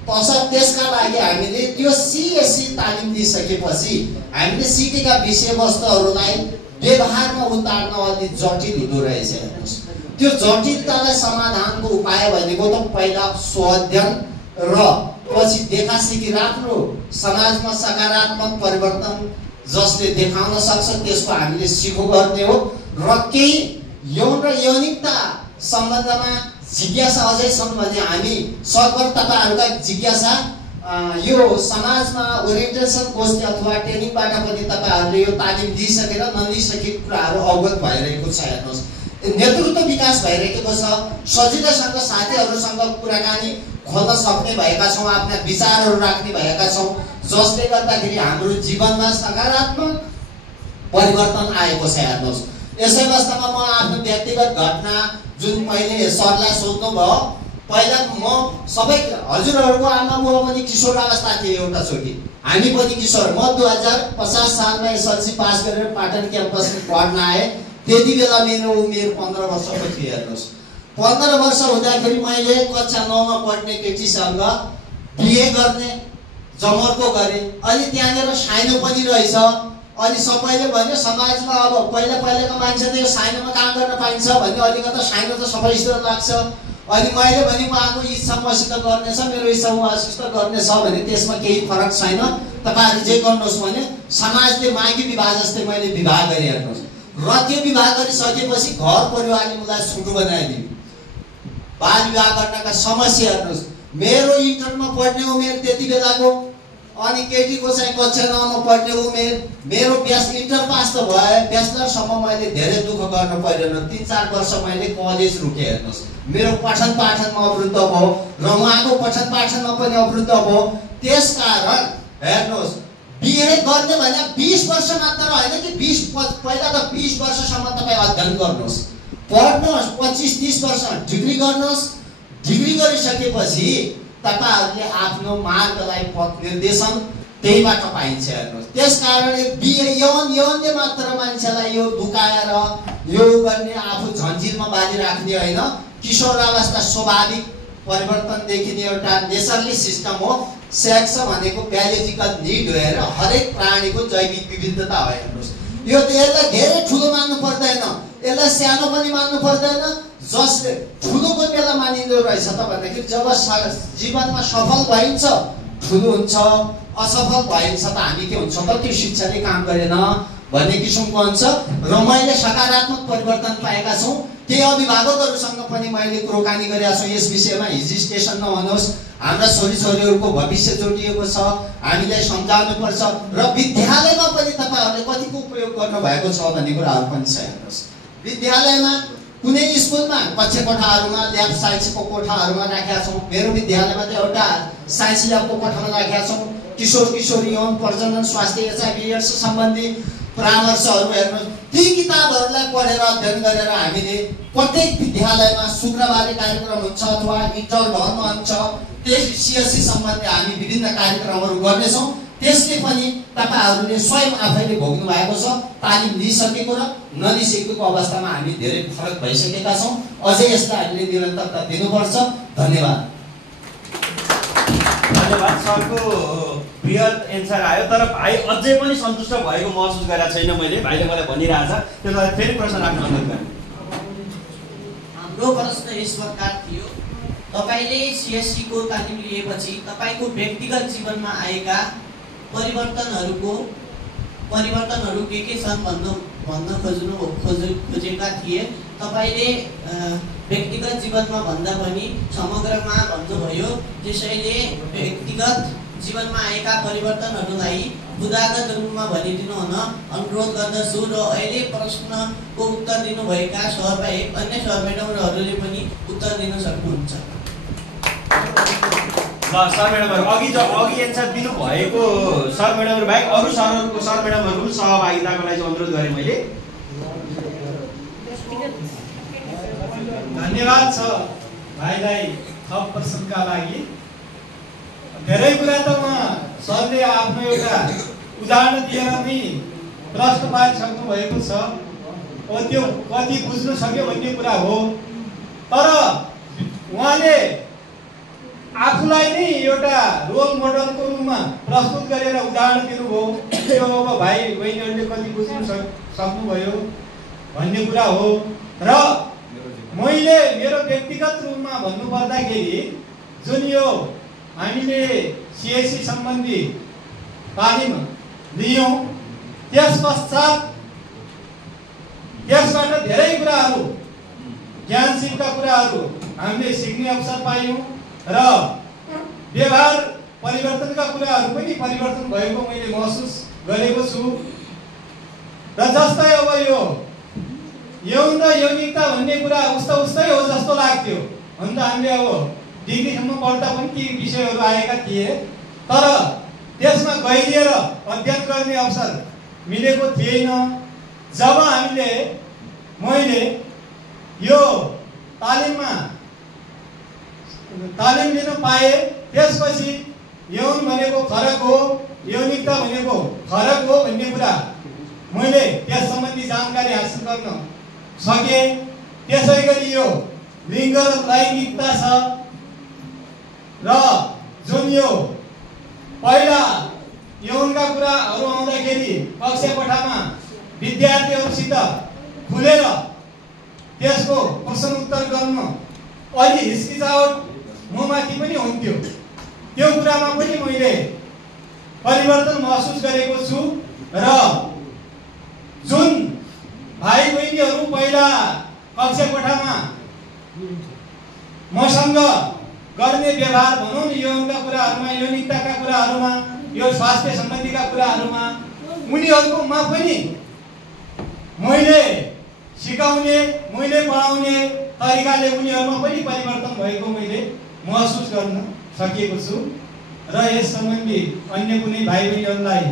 त्यसका लागि हामीले त्यो सीएससी तालिम दिइसकेपछि हामीले सिकेका विषयवस्तुहरूलाई व्यवहारमा उतार्न अलि जटिल हुँदो रहेछ। हेर्नुहोस्, त्यो जटिलतालाई समाधानको उपाय भनेको त पहिला स्वअध्ययन र पछि देखासिकी राम्रो समाजमा सकारात्मक परिवर्तन जसले देखाउन सक्छ त्यसको हामीले सिको गर्ने हो। र केही यौन र यौनिकता सम्बन्धमा जिज्ञासा अझै छन् भने हामी सकभर तपाईँहरूका जिज्ञासा यो समाजमा ओरिएन्टेसन कोर्स अथवा ट्रेनिङबाट पनि तपाईँहरूले यो तालिम दिइसकेर नलिइसकेको कुराहरू अवगत भइरहेको छ। हेर्नुहोस्, नेतृत्व विकास भइरहेको छ। सजिलैसँग साथीहरूसँग कुराकानी खोल्न सक्ने भएका छौँ, आफ्ना विचारहरू राख्ने भएका छौँ, जसले गर्दाखेरि हाम्रो जीवनमा सकारात्मक परिवर्तन आएको छ। हेर्नुहोस्, यसै अवस्थामा म आफ्नो व्यक्तिगत घटना जुन मैले सरलाई सोध्नुभयो, पहिला म सबै हजुरहरूको आमा बुवा पनि किशोर अवस्था थिए एउटा चोटि, हामी पनि किशोर। म 2050 सालमा एसएलसी पास गरेर पाटन क्याम्पसमा पढ्न आएँ। त्यति बेला मेरो उमेर 15 वर्षको थियो। हेर्नुहोस्, 15 वर्ष हुँदाखेरि मैले कक्षा 9 मा पढ्ने केटीसँग बिहे गर्ने जमर्को गरेँ। अनि त्यहाँनिर साइनो पनि रहेछ। अनि सबैले भन्यो समाजमा अब पहिलाको मान्छेले यो साइनोमा काम गर्न पाइन्छ भन्ने अलिकता साइनो त सबैसित लाग्छ। अनि मैले भने उहाँको इच्छा मसित गर्नेछ, मेरो इच्छा उहाँसित गर्नेछ भने त्यसमा केही फरक छैन, तपाईँहरू जे गर्नुहोस् भने। समाजले मागी विवाह जस्तै मैले विवाह गरेँ। हेर्नुहोस्, र त्यो विवाह गरिसकेपछि घर परिवारले मलाई छुटो बनाइदियो बाल विवाह गर्नका समस्या। हेर्नुहोस्, मेरो इन्टरमा पढ्ने उमेर त्यति बेलाको, अनि केटीको चाहिँ कक्षा 9 मा पढ्ने उमेर। मेरो इन्टर पास त भयो, ब्याचलरसम्म मैले धेरै दुःख गर्नु परेन। 3-4 वर्ष मैले कलेज रुकेँ। हेर्नुहोस्, मेरो पठन पाठनमा अवरुद्ध भयो र उहाँको पठन पाठनमा पनि अवरुद्ध भयो। त्यसकारण हेर्नुहोस्, बिहे गर्ने भने 20 वर्ष मात्र होइन कि 20 पहिला त 20 वर्षसम्म तपाईँ अध्ययन गर्नुहोस्, पढ्नुहोस्, 25-30 वर्ष डिग्री गर्नुहोस्। डिग्री गरिसकेपछि तपाईहरूले आफ्नो मार्गलाई पथ निर्देशन त्यहीबाट पाइन्छ। हेर्नुहोस्, त्यसकारण बिहे यौनले मात्र मान्छेलाई यो दुखाएर यो गर्ने आफू झन्झिरमा बाँधिराख्ने होइन। किशोर अवस्था स्वाभाविक परिवर्तन देखिने एउटा नेचरली सिस्टम हो। सेक्स भनेको बायोलोजिकल निड हो। हेर, हरेक प्राणीको जैविक विविधता हो। हेर्नुहोस्, यो यसलाई धेरै ठुलो मान्नु पर्दैन, यसलाई सानो पनि मान्नु पर्दैन। जसले ठुलो कुन बेला मानिँदो रहेछ त भन्दाखेरि जब जीवनमा सफल भइन्छ ठुलो हुन्छ, असफल भइन्छ त हामी के हुन्छ त त्यो शिक्षाले काम गरेन भन्ने किसिमको हुन्छ र मैले सकारात्मक परिवर्तन पाएका छौँ। केही अभिभावकहरूसँग पनि मैले कुराकानी गरेका छु यस विषयमा। हेजिटेसन नहोस्, हाम्रा छोरीछोरीहरूको भविष्य जोडिएको छ, हामीले सम्झाउनु पर्छ र विद्यालयमा पनि तपाईहरुले कतिको उपयोग गर्नुभएको छ भन्ने कुराहरू पनि छ। हेर्नुहोस्, विद्यालयमा कुनै स्कुलमा कक्षा कोठाहरूमा ल्याब साइन्सको कोठाहरूमा राखेका छौँ। मेरो विद्यालयमा त एउटा साइन्स ल्याबको कोठामा राखेका छौँ। किशोर किशोरी यौन प्रजनन स्वास्थ्य एचआइभी एड्स सम्बन्धी परामर्शहरू हेर्नुहोस्। ती किताबहरूलाई पढेर अध्ययन गरेर हामीले प्रत्येक विद्यालयमा शुक्रबारे कार्यक्रम हुन्छ अथवा इन्टर धर्म हुन्छ, त्यस सिएससी सम्बन्धी हामी विभिन्न कार्यक्रमहरू गर्नेछौँ। त्यसले पनि तपाईहरुले स्वयं आफैले भोग्नु भएको छ। तालिम लिइसकेको र नलिइसकेको अवस्थामा हामी धेरै फरक भइसकेका छौँ। अझै यसलाई हामीले निरन्तरता दिनुपर्छ। धन्यवाद। धन्यवाद। सरको बृहत एन्सर आयो, तर भाइ अझै पनि सन्तुष्ट भएको महसुस गरेको छैन मैले। भाइले मलाई भनिरहेछ, त्यसलाई फेरि प्रश्न राख्न अनुरोध गरेँ। हाम्रो प्रश्न यस प्रकार थियो, तपाईले सिएससी को तालिम लिएपछि तपाईको व्यक्तिगत जीवनमा आएका परिवर्तनहरू के छन् भन्न खोजेका थिए। तपाईले व्यक्तिगत जीवनमा भन्दा पनि समग्रमा भन्नुभयो। त्यसैले व्यक्तिगत जीवनमा आएका परिवर्तनहरूलाई उदागत रूपमा भनिदिनु हुन अनुरोध गर्दछु र अहिले प्रश्नको उत्तर दिनुभएका सहबाहेक अन्य सहमेडमहरूले पनि उत्तर दिन सक्नुहुन्छ। सर म्याडमहरु अघि एन्सर दिनुभएको सर म्याडमहरु बाहेक अरू सर म्याडमहरुको सहभागिताको लागि अनुरोध गरेँ मैले। धन्यवाद छ भाइलाई थप प्रश्नका लागि। धेरै कुरा त सरले आफ्नो एउटा उदाहरण दिएर नै प्रश्न पारिसक्नु भएको छ। त्यो कति बुझ्नु सक्यो भन्ने कुरा हो, तर उहाँले आफूलाई नै एउटा रोल मोडलको रूपमा प्रस्तुत गरेर उदाहरण दिनुभयो। त्यो अब भाइ बहिनीहरूले कति बुझ्नु सक्नुभयो भन्ने कुरा हो। र मैले मेरो व्यक्तिगत रूपमा भन्नुपर्दाखेरि जुन यो हामीले सिएससी सम्बन्धी तालिम लियौँ, त्यसबाट धेरै कुराहरू, ज्ञानशीलका कुराहरू हामीले सिक्ने अवसर पायौँ र व्यवहार परिवर्तनका कुराहरू पनि परिवर्तन भएको मैले महसुस गरेको छु। र जस्तै अब यो यौन र यौनिकता भन्ने कुरा उस्तै हो जस्तो लाग्थ्यो। अन्त हामीले अब डिग्रीसम्म पढ्दा पनि ती विषयहरू आएका थिए, तर त्यसमा गहिरिएर अध्ययन गर्ने अवसर मिलेको थिएन। जब मैले यो तालिम लिन पाए, त्यसपछि यौन भनेको फरक हो, यौनिकता भनेको फरक हो भन्ने कुरा मैले त्यस सम्बन्धी जानकारी हासिल गर्न सके। त्यसै गरी यो लिङ्ग र लैङ्गिकता छ र जुन यो पहिला यौनका कुराहरू आउँदाखेरि कक्षा कोठामा विद्यार्थीहरूसित खुलेर त्यसको प्रश्न उत्तर गर्न अलि हिचकिचाहट ममाथि पनि हुन्थ्यो। त्यो कुरामा पनि मैले परिवर्तन महसुस गरेको छु। र जुन भाइ बहिनीहरू पहिला कक्षा कोठामा मसँग गर्ने व्यवहार भनौँ न यौनका कुराहरूमा, यौनिकताका कुराहरूमा, यो स्वास्थ्य सम्बन्धीका कुराहरूमा उनीहरूकोमा पनि मैले सिकाउने, मैले पढाउने तरिकाले उनीहरूमा पनि परिवर्तन भएको मैले महसुस गर्न सकेको छु। र यस सम्बन्धी अन्य कुनै भाइ बहिनीहरूलाई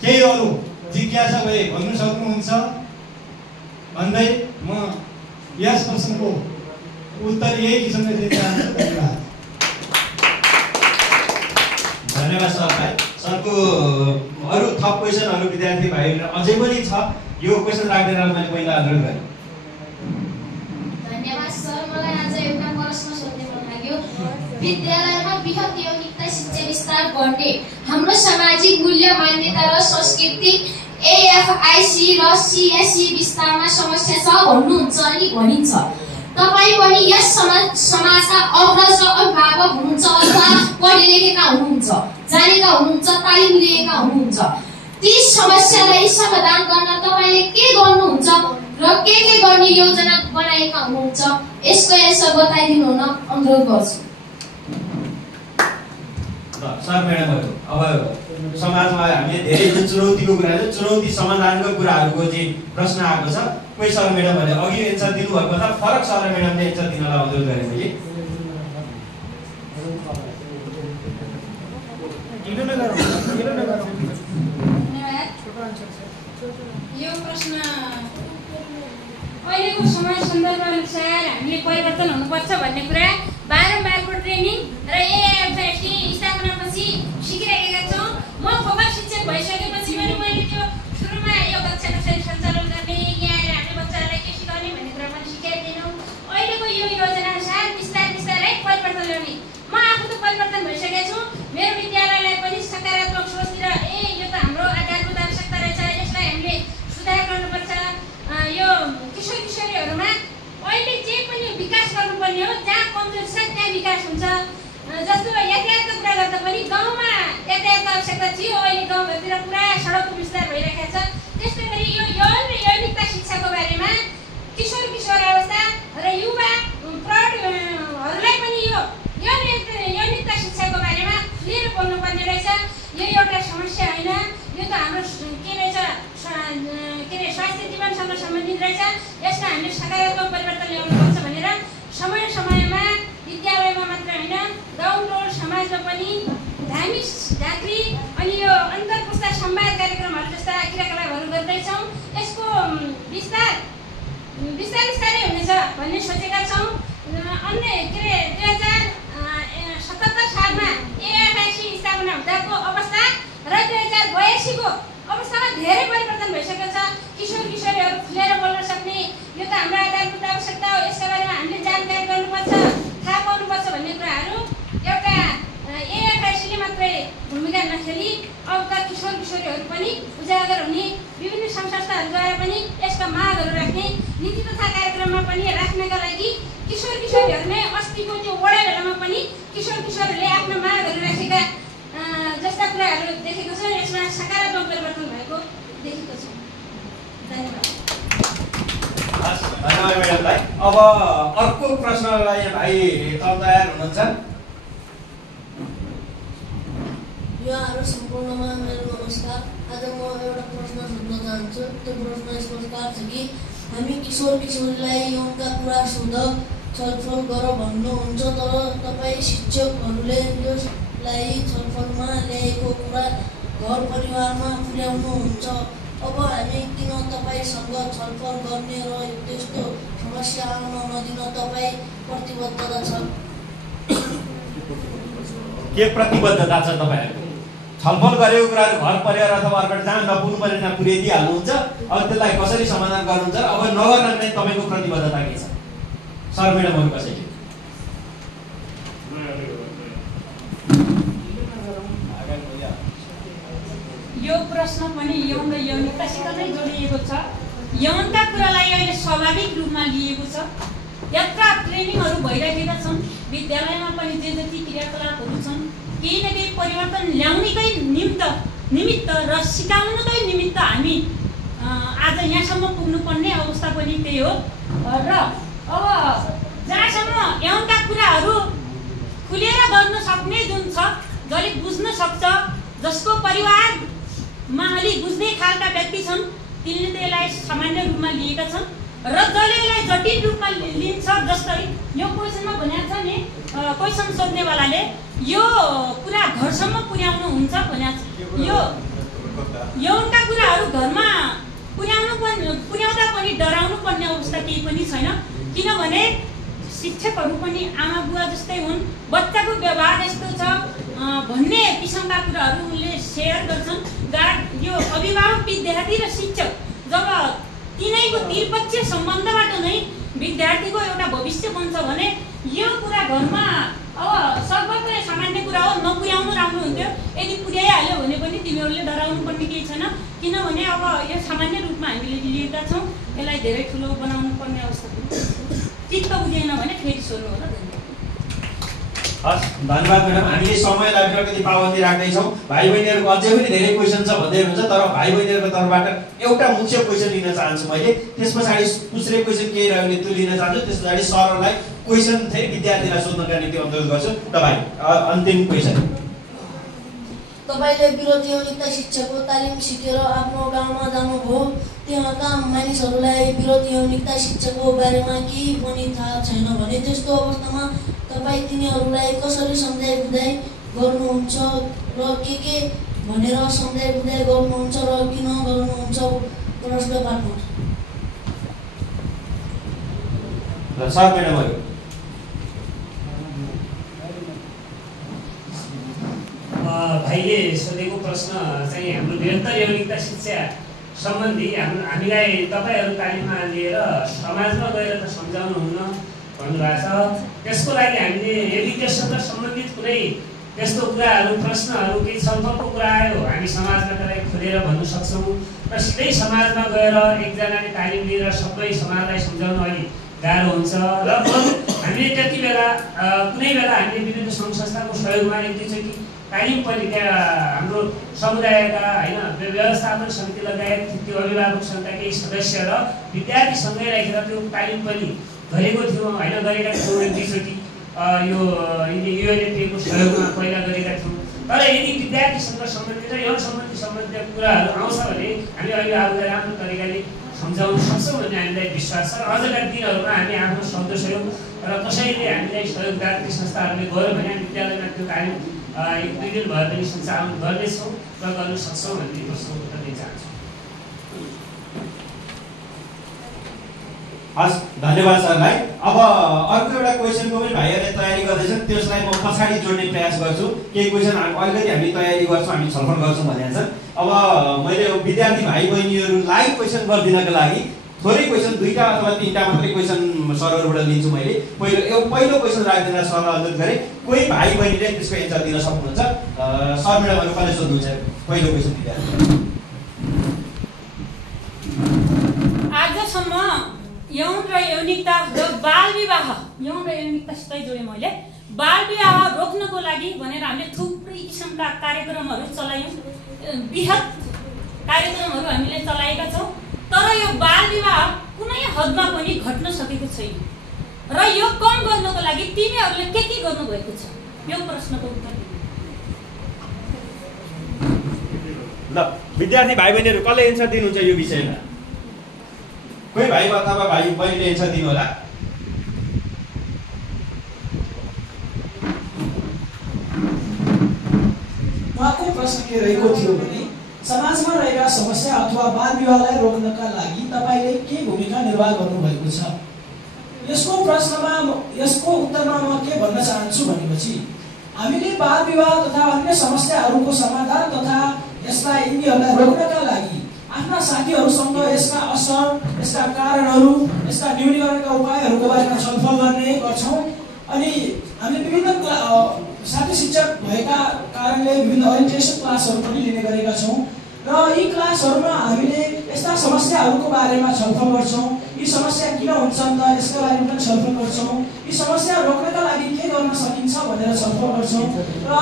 केही अरू जिज्ञासा भए भन्नु सक्नुहुन्छ भन्दै म यस प्रश्नको उत्तर यही किसिमले दिन चाहन्छु। धन्यवाद सर। सरको अरू थप क्वेसनहरू विद्यार्थी भाइहरू अझै पनि छ, यो क्वेसन राख्दैन मैले पहिला अनुरोध गरेँ। धन्यवाद सर। मलाई आज एउटा प्रश्न सोध्न मन लाग्यो। विद्यालयमा बृहत यौनिकता शिक्षा विस्तार गर्ने हाम्रो सामाजिक मूल्य मान्यता र सांस्कृतिक एएफआईसी र सिएससी विस्तारमा समस्या छ भन्नुहुन्छ अनि भनिन्छ। तपाई पनि यस समाजका अग्रज र अभिभावक हुनुहुन्छ अथवा पढे लेखेका हुनुहुन्छ, जानेका हुनुहुन्छ, तालिम लिएका हुनुहुन्छ। ती समस्यालाई समाधान गर्न तपाईले के गर्नुहुन्छ र के गर्ने योजना बनाएका हुनुहुन्छ यसको एन्सर बताइदिनु हुन अनुरोध गर्छु। सर म्याडमहरु, अब समाजमा हामीले धेरै जुन चुनौतीको कुरा छ, चुनौती समाधानको कुराहरूको चाहिँ प्रश्न आएको छ। कोही सर म्याडमहरुले अघि एन्सर दिनुभएको छ, फरक सर म्याडमले एन्सर दिनलाई अनुरोध गरे मैले। यो प्रश्न अहिलेको समय सन्दर्भ अनुसार हामीले परिवर्तन हुनुपर्छ भन्ने कुरा बारम्बारको ट्रेनिङ र एएफआईसी स्थापनापछि सिकिरहेका छौँ। म फोकस शिक्षक भइसकेपछि पनि मैले त्यो सुरुमा यो कक्षा कसरी सञ्चालन गर्ने, यहाँ आएर हामीले बच्चाहरूलाई के सिकाउने भन्ने कुरा पनि सिकाइदिनौँ। अहिलेको यो योजना अनुसार बिस्तारै परिवर्तन ल्याउने। म आफू त परिवर्तन भइसकेको छु। मेरो विद्यालयलाई पनि सकारात्मक सोचतिर यो त हाम्रो आधारभूत आवश्यकता रहेछ, यसलाई हामीले सुधार गर्नुपर्छ। यो किशोर किशोरीहरूमा अहिले जे पनि विकास गर्नुपर्ने हो, जहाँ कमजोर छ त्यहाँ विकास हुन्छ। जस्तो यातायातको कुरा गर्दा पनि गाउँमा यातायातको आवश्यकता थियो, अहिले गाउँघरतिर पुरा सडकको विस्तार भइरहेको छ। त्यस्तै गरी यो यौन र यौनिकता शिक्षाको बारेमा किशोर किशोरावस्था र युवा प्रौढहरूलाई पनि यो यौनिकता शिक्षाको बारेमा खुलेर बोल्नुपर्ने रहेछ। यो एउटा समस्या होइन, यो त हाम्रो स्वास्थ्य जीवनसँग सम्बन्धित रहेछ। यसमा हामीले सकारात्मक परिवर्तन ल्याउनुपर्छ भनेर समयमा विद्यालयमा मात्र होइन, गाउँ टोल समाजमा पनि धामी झाँक्री अनि यो अन्तर्पुस्ता संवाद कार्यक्रमहरू जस्ता क्रियाकलापहरू गर्दैछौँ। यसको बिस्तारै हुनेछ भन्ने सोचेका छौँ। अन्य 2077 सालमा एएफआईसी स्थापना हुँदाको अवस्था र 2082को अवस्थामा धेरै परिवर्तन भइसकेको छ। किशोर किशोरीहरू खुलेर बोल्न सक्ने यो त हाम्रो आधारभूत आवश्यकता हो। यसका बारेमा हामीले जानकारी गर्नुपर्छ, थाहा पाउनुपर्छ भन्ने कुराहरू एउटा एएफआईसीले मात्रै भूमिका नखेली अबका किशोर किशोरीहरू पनि उजागर हुने, विभिन्न संस्थाहरूद्वारा पनि यसका मागहरू राख्ने, नीति तथा कार्यक्रममा पनि राख्नका लागि किशोर किशोरीहरूले अस्तिको त्यो वडा भेलामा पनि किशोर किशोरहरूले आफ्ना मागहरू राखेका जस्ता कुराहरू देखेको छ। यसमा सकारात्मक परिवर्तन भएको देखेको छ। धन्यवाद। धन्यवाद म्याडमलाई। अब अर्को प्रश्नलाई भाइ तयार हुनुहुन्छ? यहाँहरू सम्पूर्णमा मेरो नमस्कार। आज म एउटा प्रश्न सोध्न चाहन्छु। त्यो प्रश्न यस प्रकार छ कि हामी किशोर किशोरीलाई यौनका कुरा सोध छलफल गर भन्नुहुन्छ, तर तपाईँ शिक्षकहरूले यसलाई छलफलमा ल्याएको कुरा घर परिवारमा पुर्याउनुहुन्छ। अब हामी किन तपाईँसँग छलफल गर्ने र त्यस्तो समस्या आउन नदिन तपाईँ प्रतिबद्धता छ? के प्रतिबद्धता छ तपाईँहरूको? छलफल गरेको कुराहरू घर परिवार अथवा अर्को जहाँ नपुग्नु पर्ने त्यहाँ पुर्याइदिइहाल्नुहुन्छ। अब त्यसलाई कसरी समाधान गर्नुहुन्छ? अब नगर्न नै तपाईँको प्रतिबद्धता के छ? सर म्याडमहरू कसैले यो प्रश्न पनि यौन र यौनिकतासित नै जोडिएको छ। यौनका कुरालाई अहिले स्वाभाविक रूपमा लिएको छ। यत्र ट्रेनिङहरू भइरहेका छन्, विद्यालयमा पनि जे जति क्रियाकलापहरू छन्, केही न केही परिवर्तन ल्याउनेकै निमित्त र सिकाउनकै निमित्त हामी आज यहाँसम्म पुग्नुपर्ने अवस्था पनि त्यही हो। र अब जहाँसम्म यौनका कुराहरू खुलेर गर्न सक्ने जुन छ, जसले बुझ्न सक्छ, जसको परिवारमा अलि बुझ्ने खालका व्यक्ति छन्, तिनले त्यसलाई सामान्य रूपमा लिएका छन्। र जसले यसलाई जटिल रूपमा लिन्छ, जस्तै यो क्वेसनमा भनेको छ नि, क्वेसन सोध्नेवालाले यो कुरा घरसम्म पुर्याउनु हुन्छ भनेको छ। यो यौनका कुराहरू घरमा पुर्याउँदा पनि डराउनु पर्ने अवस्था केही पनि छैन। किनभने शिक्षकहरू पनि आमा बुवा जस्तै हुन्, बच्चाको व्यवहार यस्तो छ भन्ने किसिमका कुराहरू उनले सेयर गर्छन्। यो अभिभावक, विद्यार्थी र शिक्षक जब तिनैको त्रिपक्षीय सम्बन्धबाट नै विद्यार्थीको एउटा भविष्य बन्छ भने यो कुरा घरमा अब सर्वत्र सामान्य कुरा हो, नपुर्याउनु राम्रो हुन्थ्यो। यदि पुर्याइहाल्यो भने पनि तिमीहरूले डराउनु पर्ने केही छैन, किनभने अब यो सामान्य रूपमा हामीले लिएका छौँ। यसलाई धेरै ठुलो बनाउनु पर्ने अवस्था पनि चित्त बुझेन भने फेरि सोध्नु होला। हस् धन्यवाद म्याडम। हामीले समयलाई अलिकति पाबन्दी राख्दैछौँ। भाइ बहिनीहरूको अझै पनि धेरै क्वेसन छ भन्दै हुनुहुन्छ, तर भाइ बहिनीहरूको तर्फबाट एउटा मुख्य क्वेसन लिन चाहन्छु मैले। त्यस पछाडि पुछ्रे क्वेसन केही रह्यो भने त्यो लिन चाहन्छु। त्यस पछाडि सरहरूलाई क्वेसन चाहिँ विद्यार्थीलाई सोध्नका निम्ति अनुरोध गर्छु। तपाईँ अन्तिम क्वेसन। तपाईँले विरोधी यौनिकता शिक्षाको तालिम सिकेर आफ्नो गाउँमा जानुभयो। त्यहाँका मानिसहरूलाई विरोधी यौनिकता शिक्षाको बारेमा केही पनि थाहा छैन भने त्यस्तो अवस्थामा तपाईँ तिनीहरूलाई कसरी सम्झाइ बुझाइ गर्नुहुन्छ र के भनेर सम्झाइ बुझाइ गर्नुहुन्छ र किन गर्नुहुन्छ? प्रश्न पार्नु सर म्याडमहरू। भाइले सोधेको प्रश्न चाहिँ हाम्रो निरन्तर यौनिकता शिक्षा सम्बन्धी हामीलाई तपाईँहरू तालिममा लिएर समाजमा गएर त सम्झाउनुहुन्न भन्नुभएको छ। त्यसको लागि हामीले यदि त्यससँग सम्बन्धित कुनै त्यस्तो कुराहरू प्रश्नहरू केही छलफलको कुरा आयो हामी समाजमा त्यसलाई खोलेर भन्नु सक्छौँ र सिधै समाजमा गएर एकजनाले तालिम लिएर सबै समाजलाई सम्झाउनु अलिक गाह्रो हुन्छ। र हामीले त्यति बेला कुनै बेला हामीले विभिन्न सङ्घ संस्थाको सहयोगमा एक दुईचोटि तालिम पनि त्यहाँ हाम्रो समुदायका होइन व्यवस्थापन समिति लगायत त्यो अभिभावक सङ्घका केही सदस्य र विद्यार्थी सँगै राखेर त्यो तालिम पनि गरेको थियौँ होइन, गरेका थियौँ। एक दुईचोटि यो युएनएफएको सहयोगमा पहिला गरेका थियौँ। तर यदि विद्यार्थीसँग सम्बन्धित र यौन सम्बन्धित कुराहरू आउँछ भने हामी अभिभावकलाई राम्रो तरिकाले सम्झाउन सक्छौँ भन्ने हामीलाई विश्वास छ। र अझका दिनहरूमा हामी आफ्नो शब्द सहयोग र कसैले हामीलाई सहयोगदार संस्थाहरूले गऱ्यो भने हामी विद्यालयमा त्यो तालिम एक दुई दिन भए पनि सञ्चालन गर्नेछौँ र गर्न सक्छौँ भन्ने प्रश्नको उत्तर दिन चाहन्छु। हस् धन्यवाद सरलाई। अब अर्को एउटा क्वेसनको पनि भाइहरूले तयारी गर्दैछन्, त्यसलाई म पछाडि जोड्ने प्रयास गर्छु। केही क्वेसन अलिकति हामी तयारी गर्छौँ, हामी छलफल गर्छौँ भनेको छ। अब मैले विद्यार्थी भाइ बहिनीहरूलाई क्वेसन गरिदिनको लागि थोरै क्वेसन 2टा अथवा 3टा मात्रै क्वेसन सरहरूबाट लिन्छु मैले। पहिलो क्वेसन राखिदिन सरलाई अनुरोध गरेँ। कोही भाइ बहिनीले त्यसको एन्सर दिन सक्नुहुन्छ। सर म्याडमहरू कसले सोध्नुहुन्छ? पहिलो क्वेसन विद्यार्थी। आजसम्म यौन र यौनिकता र बाल विवाह, यौन र यौनिकतासितै जोडेँ मैले। बाल विवाह रोक्नको लागि भनेर हामीले थुप्रै किसिमका कार्यक्रमहरू चलायौँ, बृहत कार्यक्रमहरू हामीले चलाएका छौँ। तर यो बाल विवाह कुनै हदमा पनि घट्न सकेको छैन र यो कम गर्नको लागि तिमीहरूले के गर्नुभएको छ? यो प्रश्नको उत्तर ल विद्यार्थी भाइ बहिनीहरू कसले एन्सर दिनुहुन्छ यो विषयमा? कोही भाइ अथवा भाइ बहिनीले एन्सर दिनु होला। उहाँको प्रश्न के रहेको थियो भने समाजमा रहेका समस्या अथवा बाल विवाहलाई रोक्नका लागि तपाईँले के भूमिका निर्वाह गर्नुभएको छ? यसको उत्तरमा म के भन्न चाहन्छु भनेपछि हामीले बाल विवाह तथा अन्य समस्याहरूको समाधान तथा यिनीहरूलाई रोक्नका लागि आफ्ना साथीहरूसँग यसका असर, यसका कारणहरू, यसका न्यूनीकरणका उपायहरूको बारेमा छलफल गर्ने गर्छौँ। अनि हामीले विभिन्न साथी शिक्षक भएका कारणले विभिन्न ओरिएन्टेसन क्लासहरू पनि लिने गरेका छौँ र यी क्लासहरूमा हामीले यस्ता समस्याहरूको बारेमा छलफल गर्छौँ। यी समस्या किन हुन्छन् त यसका बारेमा पनि छलफल गर्छौँ। यी समस्या रोक्नका लागि के गर्न सकिन्छ भनेर छलफल गर्छौँ र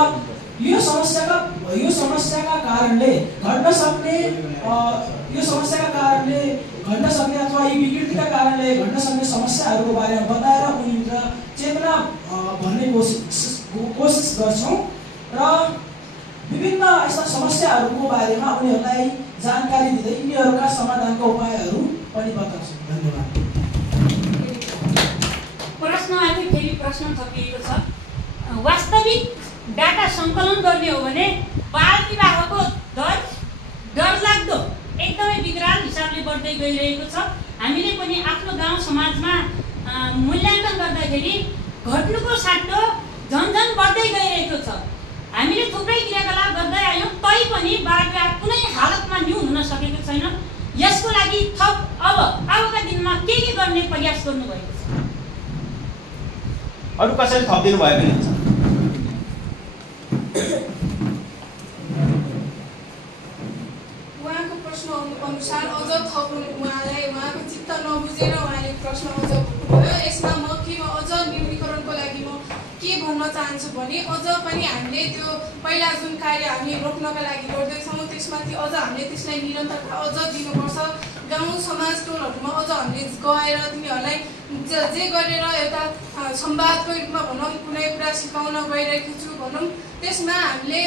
यो समस्याका कारणले घट्न सक्ने अथवा यी विकृतिका कारणले घट्न सक्ने समस्याहरूको बारेमा बताएर उनीभित्र चेतना भन्ने कोसिस गर्छौँ र विभिन्न यस्ता समस्याहरूको बारेमा उनीहरूलाई जानकारी दिँदै यिनीहरूका समाधानका उपायहरू पनि बताउँछौँ। धन्यवाद। प्रश्नमाथि फेरि प्रश्न थपिएको छ। वास्तविक डाटा सङ्कलन गर्ने हो भने बाल विवाहको दर डरलाग्दो एकदमै विकराल हिसाबले बढ्दै गइरहेको छ। हामीले पनि आफ्नो गाउँ समाजमा मूल्याङ्कन गर्दाखेरि घट्नुको साटो झन्झन बढ्दै गइरहेको छ। हामीले थुप्रै क्रियाकलाप गर्दै आयौँ, तैपनि बाल विवाह कुनै हालतमा न्यून हुन सकेको छैन। यसको लागि थप अबका दिनमा के गर्ने प्रयास गर्नुभएको छ? अरू कसैले थपिदिनु भयो भने हुन्छ। उहाँको प्रश्न अनुसार अझ थप उहाँको चित्त नबुझेर उहाँले प्रश्न अझ भयो। यसमा म अझ न्यूनीकरणको लागि म के भन्न चाहन्छु भने अझ पनि हामीले त्यो पहिला जुन कार्य हामी रोक्नका लागि गर्दैछौँ त्यसमाथि अझ हामीले त्यसलाई निरन्तरता अझ दिनुपर्छ। गाउँ समाज टोलहरूमा अझ हामीले गएर तिनीहरूलाई जे गरेर एउटा संवादको रूपमा भनौँ कुनै कुरा सिकाउन गइरहेको छु भनौँ त्यसमा हामीले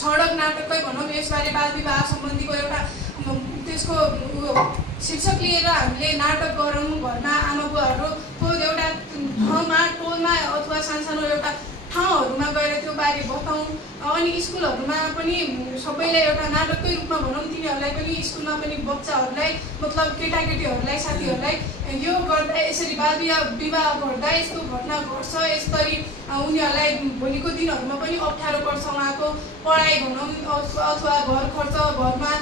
सडक नाटककै भनौँ यसबारे बाल विवाह सम्बन्धीको एउटा त्यसको शीर्षक लिएर हामीले नाटक गरौँ। घरमा आमा बुवाहरूको एउटा ठाउँमा टोलमा अथवा सानसानो एउटा ठाउँहरूमा गएर त्यो बारे बताउँ। अनि स्कुलहरूमा पनि सबैलाई एउटा नाटककै रूपमा भनौँ तिनीहरूलाई पनि स्कुलमा पनि बच्चाहरूलाई मतलब केटाकेटीहरूलाई साथीहरूलाई यो गर्दा यसरी बाल विवाह गर्दा यस्तो घटना घट्छ यसरी उनीहरूलाई भोलिको दिनहरूमा पनि अप्ठ्यारो पर्छ उहाँको पढाइ भनौँ अथवा घर खर्च घरमा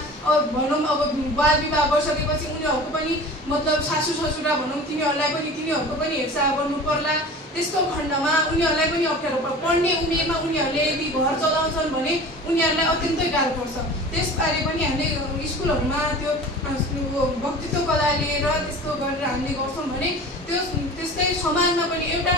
भनौँ अब बाल विवाह गरिसकेपछि उनीहरूको पनि मतलब सासू ससुरा भनौँ तिनीहरूको पनि हेरचाह गर्नु पर्ला। त्यस्तो खण्डमा उनीहरूलाई पनि अप्ठ्यारो पर्छ। पढ्ने उमेरमा उनीहरूले यदि घर चलाउँछन् भने उनीहरूलाई अत्यन्तै गाह्रो पर्छ। त्यसबारे पनि हामीले स्कुलहरूमा त्यो वक्तृत्व कला लिएर त्यस्तो गरेर हामीले गर्छौँ भने त्यो त्यस्तै समाजमा पनि एउटा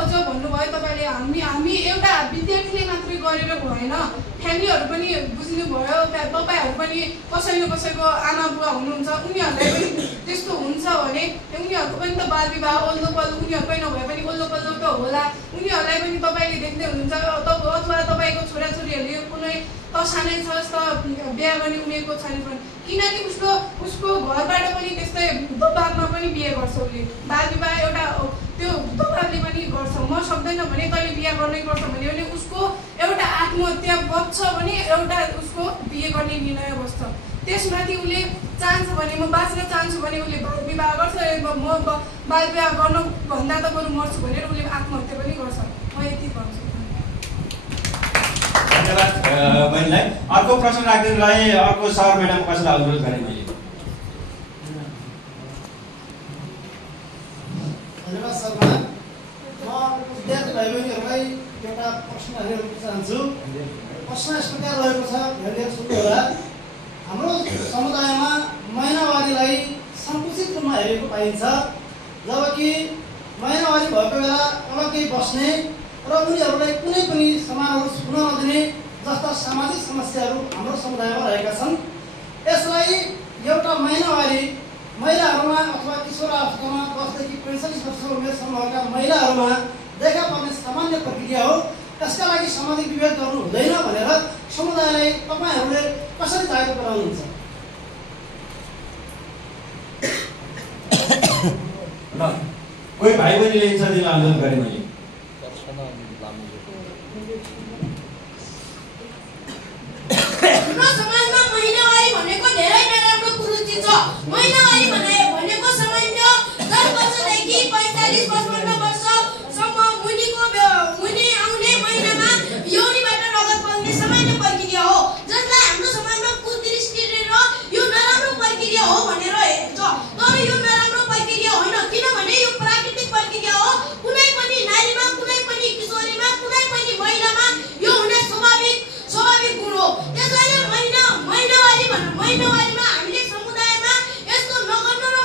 अझ भन्नुभयो तपाईँले हामी एउटा विद्यार्थीले मात्रै गरेर भएन फ्यामिलीहरू पनि बुझ्नुभयो। तपाईँहरू पनि कसै न कसैको आमा बुवा हुनुहुन्छ उनीहरूलाई पनि त्यस्तो हुन्छ भने उनीहरूको पनि त बाल विवाह ओल्लो पल्लो उनीहरूकै नभए पनि ओल्लो पल्लो त होला उनीहरूलाई पनि तपाईँले देख्दै हुनुहुन्छ अथवा तपाईँको छोराछोरीहरूले कुनै त सानै छ त बिहा गर्ने उमेरको छैन किनकि उसको घरबाट पनि त्यस्तै दबाबमा पनि बिहे गर्छ उसले बाल विवाह एउटा त्यो दबाबले पनि गर्छ। म सक्दैन भने तैँले बिहा गर्नै पर्छ भने उसको एउटा आत्महत्या बच्छ भने एउटा उसको बिहे गर्ने निर्णय बस्छ। त्यसमाथि उसले चाहन्छ भने म बाँच्न चाहन्छु भने उसले बाल विवाह गर्छ म बाल विवाह गर्नुभन्दा त बरु मर्छु भनेर उसले आत्महत्या पनि गर्छ। म यति भन्छु। धन्यवाद बहिनीलाई। अर्को प्रश्न राखिदिनुलाई अर्को सर म्याडम कसैलाई अनुरोध गरेँ मैले। धन्यवाद सर म्याडम। म विद्यार्थी भाइ बहिनीहरूलाई एउटा प्रश्न हेर्न चाहन्छु। प्रश्न यस प्रकार रहेको छ हेरेर सुन्नु होला। हाम्रो समुदायमा महिनावारीलाई सङ्कुचित रूपमा हेरेको पाइन्छ जबकि महिनावारी भएको बेला अलग्गै बस्ने र उनीहरूलाई कुनै पनि समारोह हुन नदिने जस्ता सामाजिक समस्याहरू हाम्रो समुदायमा रहेका छन्। यसलाई एउटा महिनावारी महिलाहरूमा अथवा किशोरावस्थामा 10 देखि 45 वर्ष उमेर समूहका महिलाहरूमा देखा पर्ने सामान्य प्रक्रिया हो। त्यसका लागि सामाजिक विभेद गर्नु हुँदैन भनेर समुदायलाई तपाईँहरूले कसरी जागरुक गराउनुहुन्छ? कोही भाइ बहिनीले इच्छा दिन अनुरोध गरेँ मैले। हाम्रो समाजमा महिनावारी भनेको धेरै नराम्रो कुरीति छ। महिनावारी भनेको सामान्य 10 वर्षदेखि 45 55 वर्षसम्म मुनि आउने महिनामा यौनीबाट रगत बग्ने सामान्य प्रक्रिया हो जसलाई हाम्रो समाजमा कुदृष्टिले र यो नराम्रो प्रक्रिया हो भनेर हेर्छ। तर यो नराम्रो प्रक्रिया होइन किनभने यो प्राकृतिक प्रक्रिया हो। कुनै पनि नारीमा कुनै पनि किशोरीमा कुनै पनि महिलामा यो हुने स्वाभाविक गुण हो। त्यसैले महिनावारीमा हामीले समुदायमा यस्तो नगर्नु र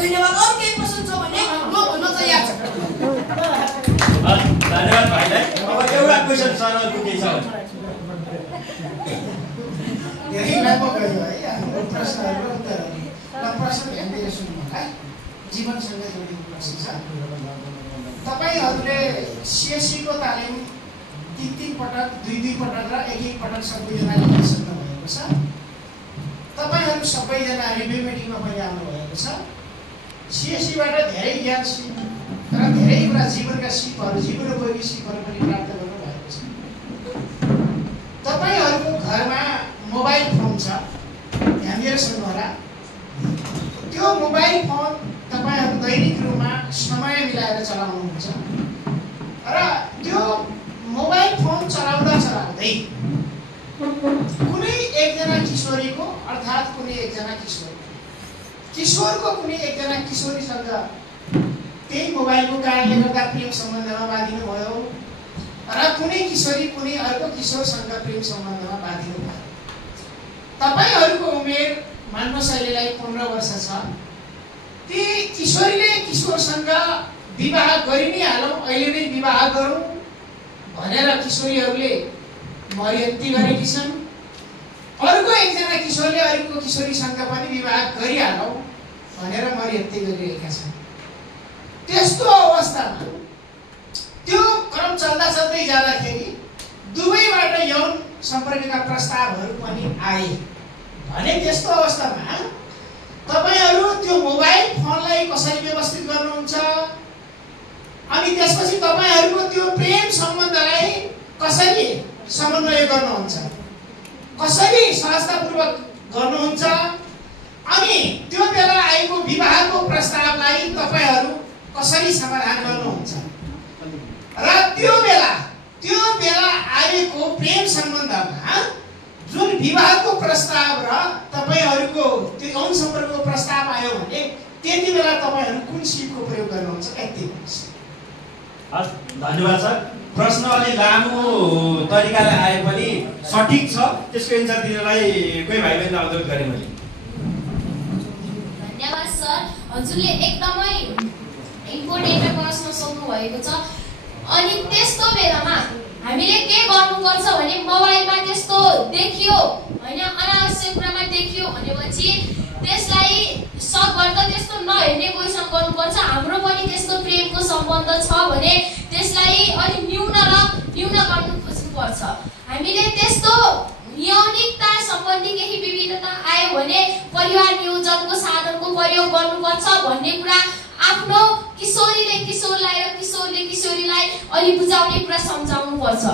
धन्यवाद। अरू केही प्रश्न छ भने म भन्न तयार छु। धन्यवाद भाइलाई। अब एउटा क्वेसन सरहरूको केही छ भने धेरै लामो गयो है हाम्रो प्रश्नहरूको उत्तरहरू। ल प्रश्न ध्यान दिएर सुन्नु होला। जीवनसँग जोडिएको प्रश्न छ। तपाईहरूले सिएससी को तालिम 3 पटक 2 पटक र 1 पटक सबैजनाले लिइसक्नु भएको छ। तपाईहरू सबैजना रिभ्यू मिटिङमा पनि आउनु भएको छ। सिएससीबाट धेरै ज्ञान सिप र धेरै कुरा जीवनका सिपहरू जीवनोपयोगी सिपहरू पनि प्राप्त गर्नु भएको छ। तपाईहरूको घरमा मोबाइल फोन छ, ध्यान दिएर सुन्नु होला। त्यो मोबाइल फोन तपाईहरू दैनिक रूपमा समय मिलाएर चलाउनुहुन्छ र त्यो मोबाइल फोन चलाउँदा चलाउँदै कुनै एकजना किशोरीको अर्थात् कुनै एकजना किशोरको कुनै एकजना किशोरीसँग त्यही मोबाइलको कारणले गर्दा प्रेम सम्बन्धमा बाँधिनु भयो र कुनै किशोरी कुनै अर्को किशोरसँग प्रेम सम्बन्धमा बाँधिनु भयो। तपाईहरूको उमेर मान्नुहोस् अहिलेलाई 15 वर्ष छ। ती किशोरीले किशोरसँग विवाह गरि नै हालौँ, अहिले नै विवाह गरौँ भनेर किशोरीहरूले मर्यादा गरेकी छन्। अर्को एकजना किशोरले अर्को किशोरीसँग पनि विवाह गरिहालौँ भनेर मर्यादा गरिरहेका छन्। त्यस्तो अवस्थामा त्यो क्रम चल्दा चल्दै जाँदाखेरि दुवैबाट यौन सम्पर्कका प्रस्तावहरू पनि आए भने त्यस्तो अवस्थामा तपाईहरू त्यो मोबाइल फोनलाई कसरी व्यवस्थित गर्नुहुन्छ अनि त्यसपछि तपाईहरूको त्यो प्रेम सम्बन्धलाई कसरी समन्वय गर्नुहुन्छ, कसरी सहजतापूर्वक गर्नुहुन्छ अनि त्यो बेला आएको विवाहको प्रस्तावलाई तपाईहरू कसरी समाधान गर्नुहुन्छ र त्यो बेला आएको प्रेम सम्बन्धमा जुन विवाहको प्रस्ताव र तपाईहरूको त्यो यौन सम्पर्कको प्रस्ताव आयो भने त्यति बेला तपाईहरू कुन सिपको प्रयोग गर्नुहुन्छ यति भन्नुहोस्। धन्यवाद सर। प्रश्न अलि लामो तरिकाले आए पनि सठिक छ, त्यसको एन्सर दिनलाई कोही भाइ बहिनी अनुरोध गरेँ मैले। धन्यवाद सर, हजुरले एकदमै इम्पोर्टेन्ट प्रश्न सोध्नु भएको छ। अनि त्यस्तो बेलामा हामीले के गर्नुपर्छ भने मोबाइलमा त्यस्तो देखियो हैन, अनावश्यक कुरामा देखियो भनेपछि त्यसलाई सकभर त्यस्तो नहेर्ने कोहीसँग गर्नुपर्छ। हाम्रो पनि त्यस्तो प्रेमको सम्बन्ध छ भने त्यसलाई अलि न्यून गर्न खोज्नुपर्छ। हामीले त्यस्तो यौनिकता सम्बन्धी केही विभिन्नता आयो भने परिवार नियोजनको साधनको प्रयोग गर्नुपर्छ भन्ने कुरा आफ्नो किशोरीले किशोरलाई र किशोरले किशोरीलाई अलि बुझाउने कुरा सम्झाउनु पर्छ।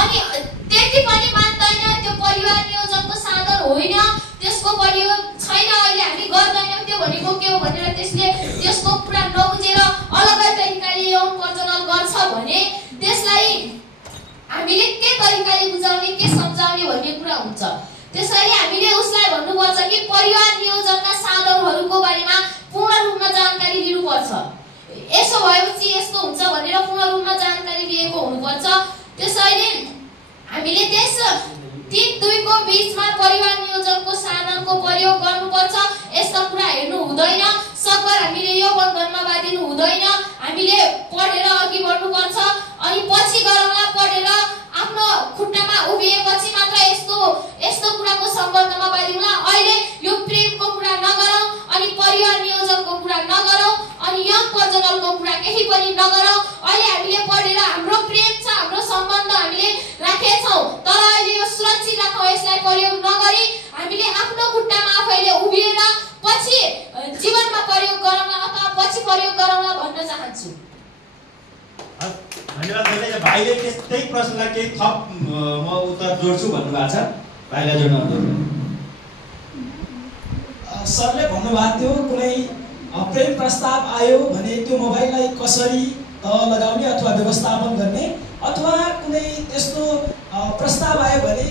अनि त्यति पनि मान्दैन त्यो परिवार नियोजनको साधन होइन, त्यसको प्रयोग छैन, अहिले हामी गर्दैनौँ, त्यो भनेको के हो भनेर त्यसको कुरा नबुझेर अलगै तरिकाले यौन प्रजनन गर्छ भने त्यसलाई हामीले के तरिकाले बुझाउने के सम्झाउने भन्ने कुरा हुन्छ। त्यसैले हामीले उसलाई भन्नुपर्छ कि परिवार नियोजनका साधनहरूको बारेमा पूर्ण रूपमा जानकारी लिनुपर्छ। यसो भएपछि यस्तो हुन्छ भनेर पूर्ण रूपमा जानकारी लिएको हुनुपर्छ। त्यसैले हामीले त्यस 3-2 को बीचमा परिवार नियोजनको साधनको प्रयोग गर्नुपर्छ। यस्ता कुरा हेर्नु हुँदैन, सकभर हामीले यो बन्धनमा बाँधिनु हुँदैन। हामीले पढेर अघि बढ्नुपर्छ अनि पछि गरौँला, पढेर आफ्नो खुट्टामा उभिएपछि मात्र यस्तो कुराको सम्बन्धमा बाँधिनुला। अहिले यो प्रेमको कुरा नगरौँ अनि परिवार नियोजनको कुरा नगरौँ अनि यौन प्रजननको कुरा केही पनि नगरौँ। अहिले हामीले पढेर हाम्रो प्रेम छ, हाम्रो सम्बन्ध हामीले राखेछौँ, तर अहिले यो सुरक्षित राखौँ, यसलाई प्रयोग नगरी हामीले आफ्नो खुट्टामा आफैले उभिएर पछि जीवनमा प्रयोग गरौँला अथवा पछि प्रयोग गरौँला भन्न चाहन्छु। धन्यवाद भाइले त्यस्तै प्रश्नलाई केही थप म उत्तर जोड्छु भन्नुभएको छ, भाइलाई जोड्न अनुरोध। सरले भन्नुभएको थियो कुनै प्रेम प्रस्ताव आयो भने त्यो मोबाइललाई कसरी लगाउने अथवा व्यवस्थापन गर्ने अथवा कुनै त्यस्तो प्रस्ताव आयो भने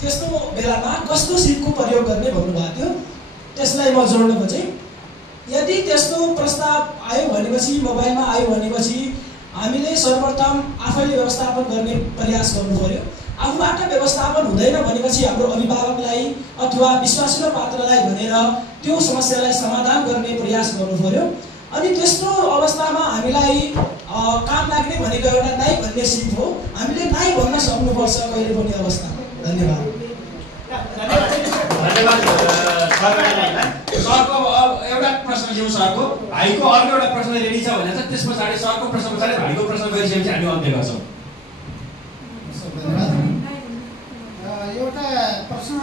त्यस्तो बेलामा कस्तो सिपको प्रयोग गर्ने भन्नुभएको थियो। त्यसलाई म जोड्न खोजेँ। यदि त्यस्तो प्रस्ताव आयो भनेपछि मोबाइलमा आयो भनेपछि हामीले सर्वप्रथम आफैले व्यवस्थापन गर्ने प्रयास गर्नु पर्यो। आफूबाट व्यवस्थापन हुँदैन भनेपछि हाम्रो अभिभावकलाई अथवा विश्वासिलो पात्रलाई भनेर त्यो समस्यालाई समाधान गर्ने प्रयास गर्नु पर्यो। अनि त्यस्तो अवस्थामा हामीलाई काम लाग्ने भनेको एउटा नाइ भन्ने सिप हो। हामीले नाइ भन्न सक्नुपर्छ कहिले पनि अवस्था। धन्यवाद। सरको एउटा प्रश्न लिउँ। सरको भाइको अर्को एउटा प्रश्न रेडी छ भने चाहिँ त्यस पछाडि सरको प्रश्न पछाडि भाइको प्रश्न गरिसकेपछि हामी अन्त्य गर्छौँ। एउटा प्रश्न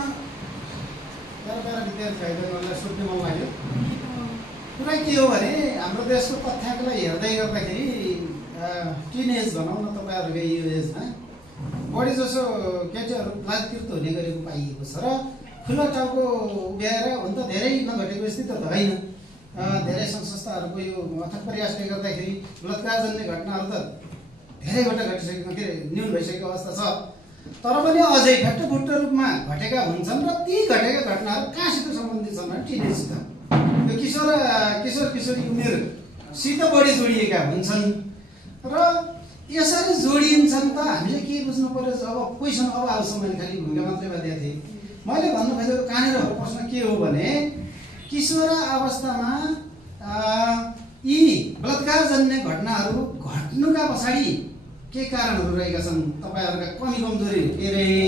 मेरा विद्यार्थीहरूलाई सोध्ने मन लाग्यो। कुरा के हो भने हाम्रो देशको तथ्याङ्कलाई हेर्दै गर्दाखेरि टिनेज भनौँ न तपाईँहरूको यो एजमा बढी जसो केटीहरू लाजकृत हुने गरेको पाइएको छ र खुल्ला टाउको उभ्याएर हुन त धेरै नघटेको स्थिति त होइन। धेरै सङ्घ संस्थाहरूको यो अथक प्रयासले गर्दाखेरि बलात्कार जन्ने घटनाहरू त धेरैवटा घटिसकेको के अरे न्यून भइसकेको अवस्था छ। तर पनि अझै फट्टफुट्ट रूपमा घटेका हुन्छन् र ती घटेका घटनाहरू कहाँसित सम्बन्धित छन् भने टिनेजसित, यो किशोर किशोरी उमेरसित बढी जोडिएका हुन्छन्। र यसरी जोडिन्छन् त हामीले के बुझ्नु पर्यो। अब क्वेसन अब आउँछ, मैले खालि भूमिका मात्रै बाँधेको थिएँ। मैले भन्नु खोजेको कहाँनिर प्रश्न के हो भने किशोर अवस्थामा यी बलात्कार जन्ने घटनाहरू घट्नुका पछाडि के कारणहरू रहेका छन्, तपाईँहरूका कमी कमजोरी के रहे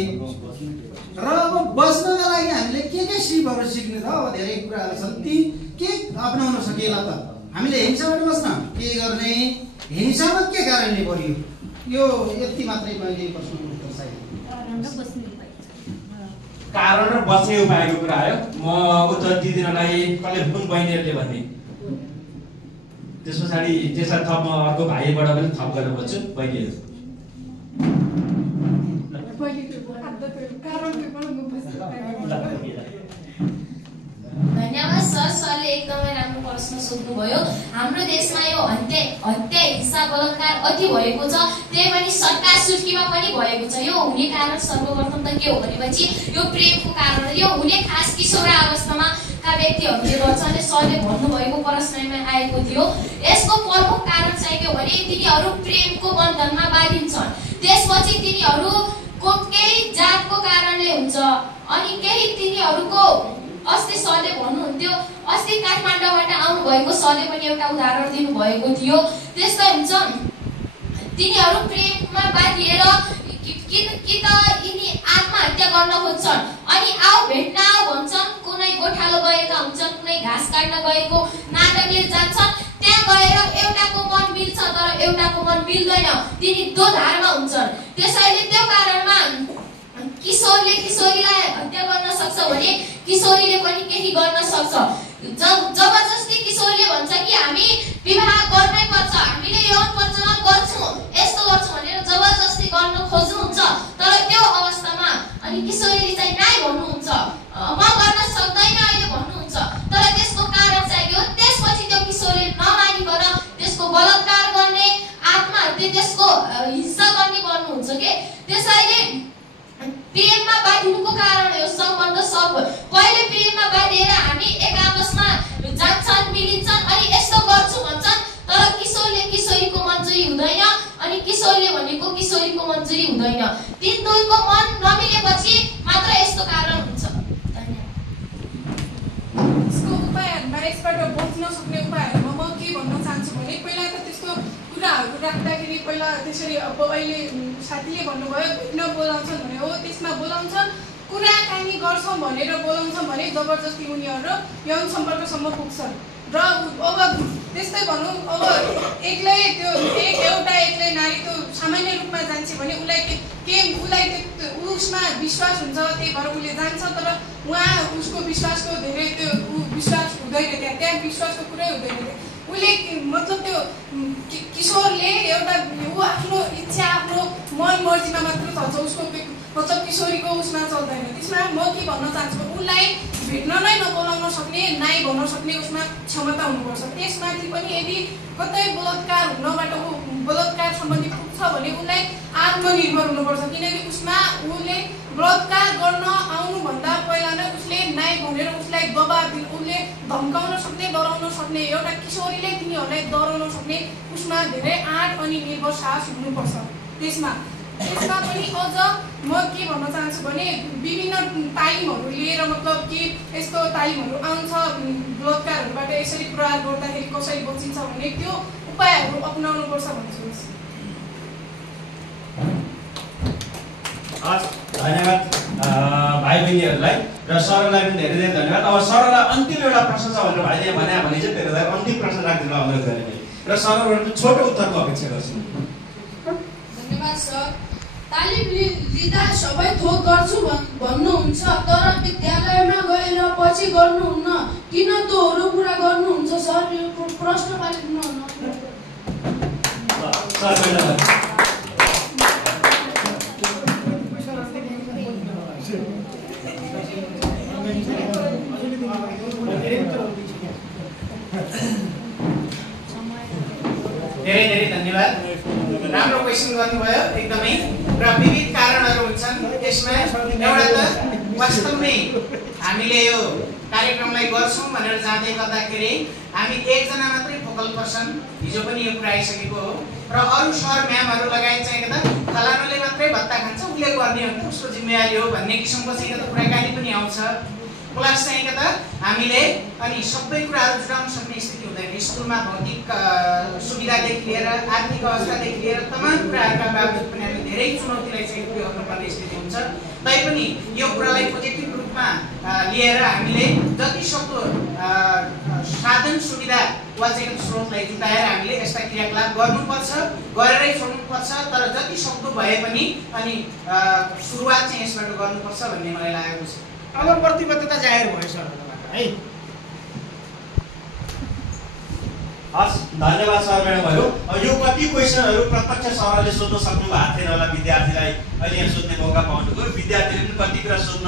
र अब बच्नका लागि हामीले के सिपहरू सिक्ने त। अब धेरै कुराहरू छन्, ती के अपनाउन सकिएला त। हामीले हिंसाबाट बस्न के गर्ने, हिंसामा के कारणले परियो, यो यति मात्रै मैले प्रश्नको उत्तर चाहियो। कारण र बच्ने उपायको कुरा आयो। म उत्तर दिदिनलाई कसले कुन बहिनीहरूले भन्ने, त्यस पछाडि त्यसलाई थप म अर्को भाइबाट पनि थप गर्न खोज्छु। बहिनीहरू धन्यवाद सर। सरले एकदमै राम्रो प्रश्न सोध्नुभयो। हाम्रो देशमा यो हत्या हिंसा बलात्कार अति भएको छ, त्यही पनि सरकार सुर्खीमा पनि भएको छ। यो हुने कारण सर्वप्रथम त के हो भनेपछि यो प्रेमको कारण। यो हुने खास किशोर अवस्थामा का व्यक्तिहरूले गर्छन्। सरले भन्नुभएको प्रश्नमा आएको थियो। यसको प्रमुख कारण चाहिँ के हो भने तिनीहरू प्रेमको बन्धनमा बाँधिन्छन्। त्यसपछि तिनीहरूको केही जातको कारणले हुन्छ, अनि केही तिनीहरूको अस्ति सरले भन्नुहुन्थ्यो, अस्ति काठमाडौँबाट आउनुभएको सरले पनि एउटा उदाहरण दिनुभएको थियो। त्यस्तै हुन्छ, तिनीहरू प्रेममा बाँधिएर कि त यिनी आत्महत्या गर्न खोज्छन्, अनि आओ भेट्न आओ भन्छन्। कुनै गोठालो गएका हुन्छन्, कुनै घाँस काट्न गएको नाटकले जान्छन्। त्यहाँ गएर एउटाको मन मिल्छ तर एउटाको मन मिल्दैन, तिनी दोधारमा हुन्छन्। त्यसैले त्यो कारणमा किशोरले किशोरीलाई हत्या गर्न सक्छ भने किशोरीले पनि केही गर्न सक्छ। जबरजस्ती किशोरले भन्छ कि हामी विवाह गर्नै पर्छ, हामीले यौन प्रजनन गर्छौँ, यस्तो गर्छौँ भनेर जबरजस्ती गर्न खोज्नुहुन्छ। तर त्यो अवस्थामा अनि किशोरीले चाहिँ नाइ भन्नुहुन्छ, म गर्न सक्दैन अहिले भन्नुहुन्छ। तर त्यसको कारण चाहिँ के हो, त्यसपछि त्यो किशोरले नमानिकन त्यसको बलात्कार गर्ने, आत्महत्या, त्यसको हिंसा गर्ने गर्नुहुन्छ के। त्यसैले प्रेममा बाँधिनुको कारण हो सम्बन्ध सब। पहिले प्रेममा बाँधिएर हामी एक आपसमा जान्छन्, मिलिन्छन्, अनि यस्तो गर्छु भन्छन्। तर किशोरले किशोरीको मन्जुरी हुँदैन, अनि किशोरले भनेको किशोरीको मन्जुरी हुँदैन। ती दुईको मन नमिलेपछि मात्र यस्तो कारण हुन्छ। यसको उपायहरूमा यसबाट बच्न सक्ने उपायहरूमा म के भन्न चाहन्छु भने पहिला त त्यस्तो कुराहरू राख्दाखेरि पहिला त्यसरी अब अहिले साथीले भन्नुभयो भेट्न बोलाउँछन् भने हो, त्यसमा बोलाउँछन्, कुराकानी गर्छौँ भनेर बोलाउँछौँ भने जबरजस्ती उनीहरू यौन सम्पर्कसम्म पुग्छन्। र अब त्यस्तै भनौँ, अब एक्लै त्यो एउटा एक्लै नारी त्यो सामान्य रूपमा जान्छ भने उसलाई उसमा विश्वास हुन्छ, त्यही भएर उसले जान्छ। तर उहाँ उसको विश्वासको धेरै त्यो विश्वास हुँदैन, त्यहाँ विश्वासको कुरै हुँदैन। उसले मतलब त्यो किशोरले एउटा ऊ आफ्नो इच्छा आफ्नो मन मर्जीमा मात्र चल्छ, उसको मतलब किशोरीको उसमा चल्दैन। त्यसमा म के भन्न चाहन्छु, उसलाई भेट्न नै नबोलाउन सक्ने, नाइ भन्न सक्ने उसमा क्षमता हुनुपर्छ। त्यसमाथि पनि यदि कतै बलात्कार हुनबाट ऊ बलात्कार सम्बन्धी पुग्छ भने उसलाई आत्मनिर्भर हुनुपर्छ। किनकि उसमा उसले बलात्कार गर्न आउनुभन्दा पहिला नै उसले नाइ भनेर उसलाई दबाब दिनु, उसले धम्काउन सक्ने, डराउन सक्ने, एउटा किशोरीले तिनीहरूलाई डराउन सक्ने उसमा धेरै आँट अनि निर्भर साहस हुनुपर्छ। त्यसमा पनि अझ म के भन्न चाहन्छु भने विभिन्न तालिमहरू लिएर मतलब कि यस्तो तालिमहरू आउँछ बलात्कारहरूबाट यसरी प्रहार गर्दाखेरि कसरी बचिन्छ भन्ने त्यो उपायहरू अपनाउनुपर्छ भन्छु। धन्यवाद भाइ बहिनीहरूलाई र सरलाई पनि धेरै धेरै धन्यवाद। अब सरलाई अन्तिम एउटा प्रश्न छ भनेर भाइले भने चाहिँ त्यसलाई अन्तिम प्रश्न राखिदिनु अनुरोध गरेँ र सरबाट छोटो उत्तरको अपेक्षा गर्छु। धन्यवाद सर। तालिम लिँदा सबै थोक गर्छु भन्नुहुन्छ, तर विद्यालयमा गएर पछि गर्नुहुन्न, किन त्योहरू पुरा गर्नुहुन्छ सर? यो प्रश्न पारिदिनु। धेरै धेरै धन्यवाद। राम्रो क्वेसन गर्नुभयो एकदमै। र विविध कारणहरू हुन्छन् यसमा। एउटा त वास्तवमै हामीले यो कार्यक्रमलाई गर्छौँ भनेर जाँदै गर्दाखेरि हामी एकजना मात्रै फोकल पर्सन, हिजो पनि यो कुरा आइसकेको हो, र अरू सर म्यामहरू लगायत चाहिँ के त फलानुले मात्रै भत्ता खान्छ, उसले गर्ने हो कि उसको जिम्मेवारी हो भन्ने किसिमको चाहिँ के त कुराकानी पनि आउँछ। प्लस चाहिँ के त हामीले अनि सबै कुराहरू जुटाउन सक्ने स्थिति हुँदैन। स्कुलमा भौतिक सुविधादेखि लिएर आर्थिक अवस्थादेखि लिएर तमाम कुराहरूका बावजुद पनि हामी धेरै चुनौतीलाई चाहिँ गर्नुपर्ने स्थिति हुन्छ। तैपनि यो कुरालाई पोजिटिभ रूपमा लिएर हामीले जति सक्दो साधन सुविधा वा चाहिँ स्रोतलाई जुटाएर हामीले यस्ता क्रियाकलाप गर्नुपर्छ, गरेरै छोड्नुपर्छ, तर जति सक्दो भए पनि अनि सुरुवात चाहिँ यसबाट गर्नुपर्छ भन्ने मलाई लागेको छ। अब प्रतिबद्धता जाहेर भयो सर है। हस्, धन्यवाद सर म्याडमहरू। यो कति क्वेसनहरू प्रत्यक्ष सरले सोध्न सक्नु भएको थिएन होला विद्यार्थीलाई, अहिले यहाँ सोध्ने मौका पाउनुभयो। विद्यार्थीले पनि कति कुरा सोध्न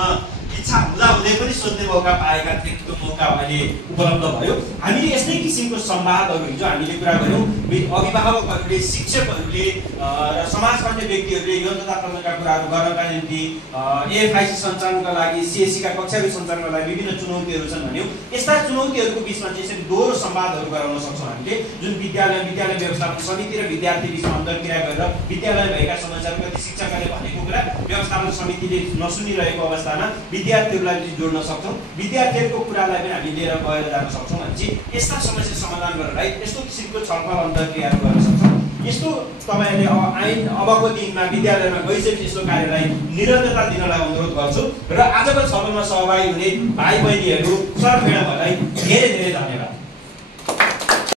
इच्छा हुँदै पनि सोध्ने मौका पाएका थिए, त्यो मौका अहिले उपलब्ध भयो। हामीले यस्तै किसिमको संवादहरू हिजो हामीले कुरा गऱ्यौँ। अभिभावकहरूले, शिक्षकहरूले र समाजकर्मी व्यक्तिहरूले यौन तथा प्रजननका कुराहरू गर्नका निम्ति एएफआइसी सञ्चालनका लागि, सिएससीका कक्षाहरू सञ्चालनका लागि विभिन्न चुनौतीहरू छन् भन्यौँ। यस्ता चुनौतीहरूको बिचमा चाहिँ यसरी दोहोरो संवादहरू गराउन सक्छौँ हामीले, जुन विद्यालय व्यवस्थापन समिति र विद्यार्थी बिचमा अन्तर्क्रिया गरेर विद्यालय भएका समस्याहरू कति शिक्षकहरूले भनेको कुरा व्यवस्थापन समितिले नसुनिरहेको अवस्थामा विद्यार्थीहरूलाई जोड्न सक्छौँ, विद्यार्थीहरूको कुरालाई पनि हामी लिएर गएर जान सक्छौँ भने चाहिँ यस्ता समस्या समाधान गरेर यस्तो किसिमको छलफल अन्तर्क्रियाहरू गर्न सक्छौँ। यस्तो तपाईँहरूले ऐन अबको दिनमा विद्यालयमा गइसकेपछि यस्तो कार्यलाई निरन्तरता दिनलाई अनुरोध गर्छु र आजको छलफलमा सहभागी हुने भाइ बहिनीहरू, सर म्याडमहरूलाई धेरै धेरै धन्यवाद।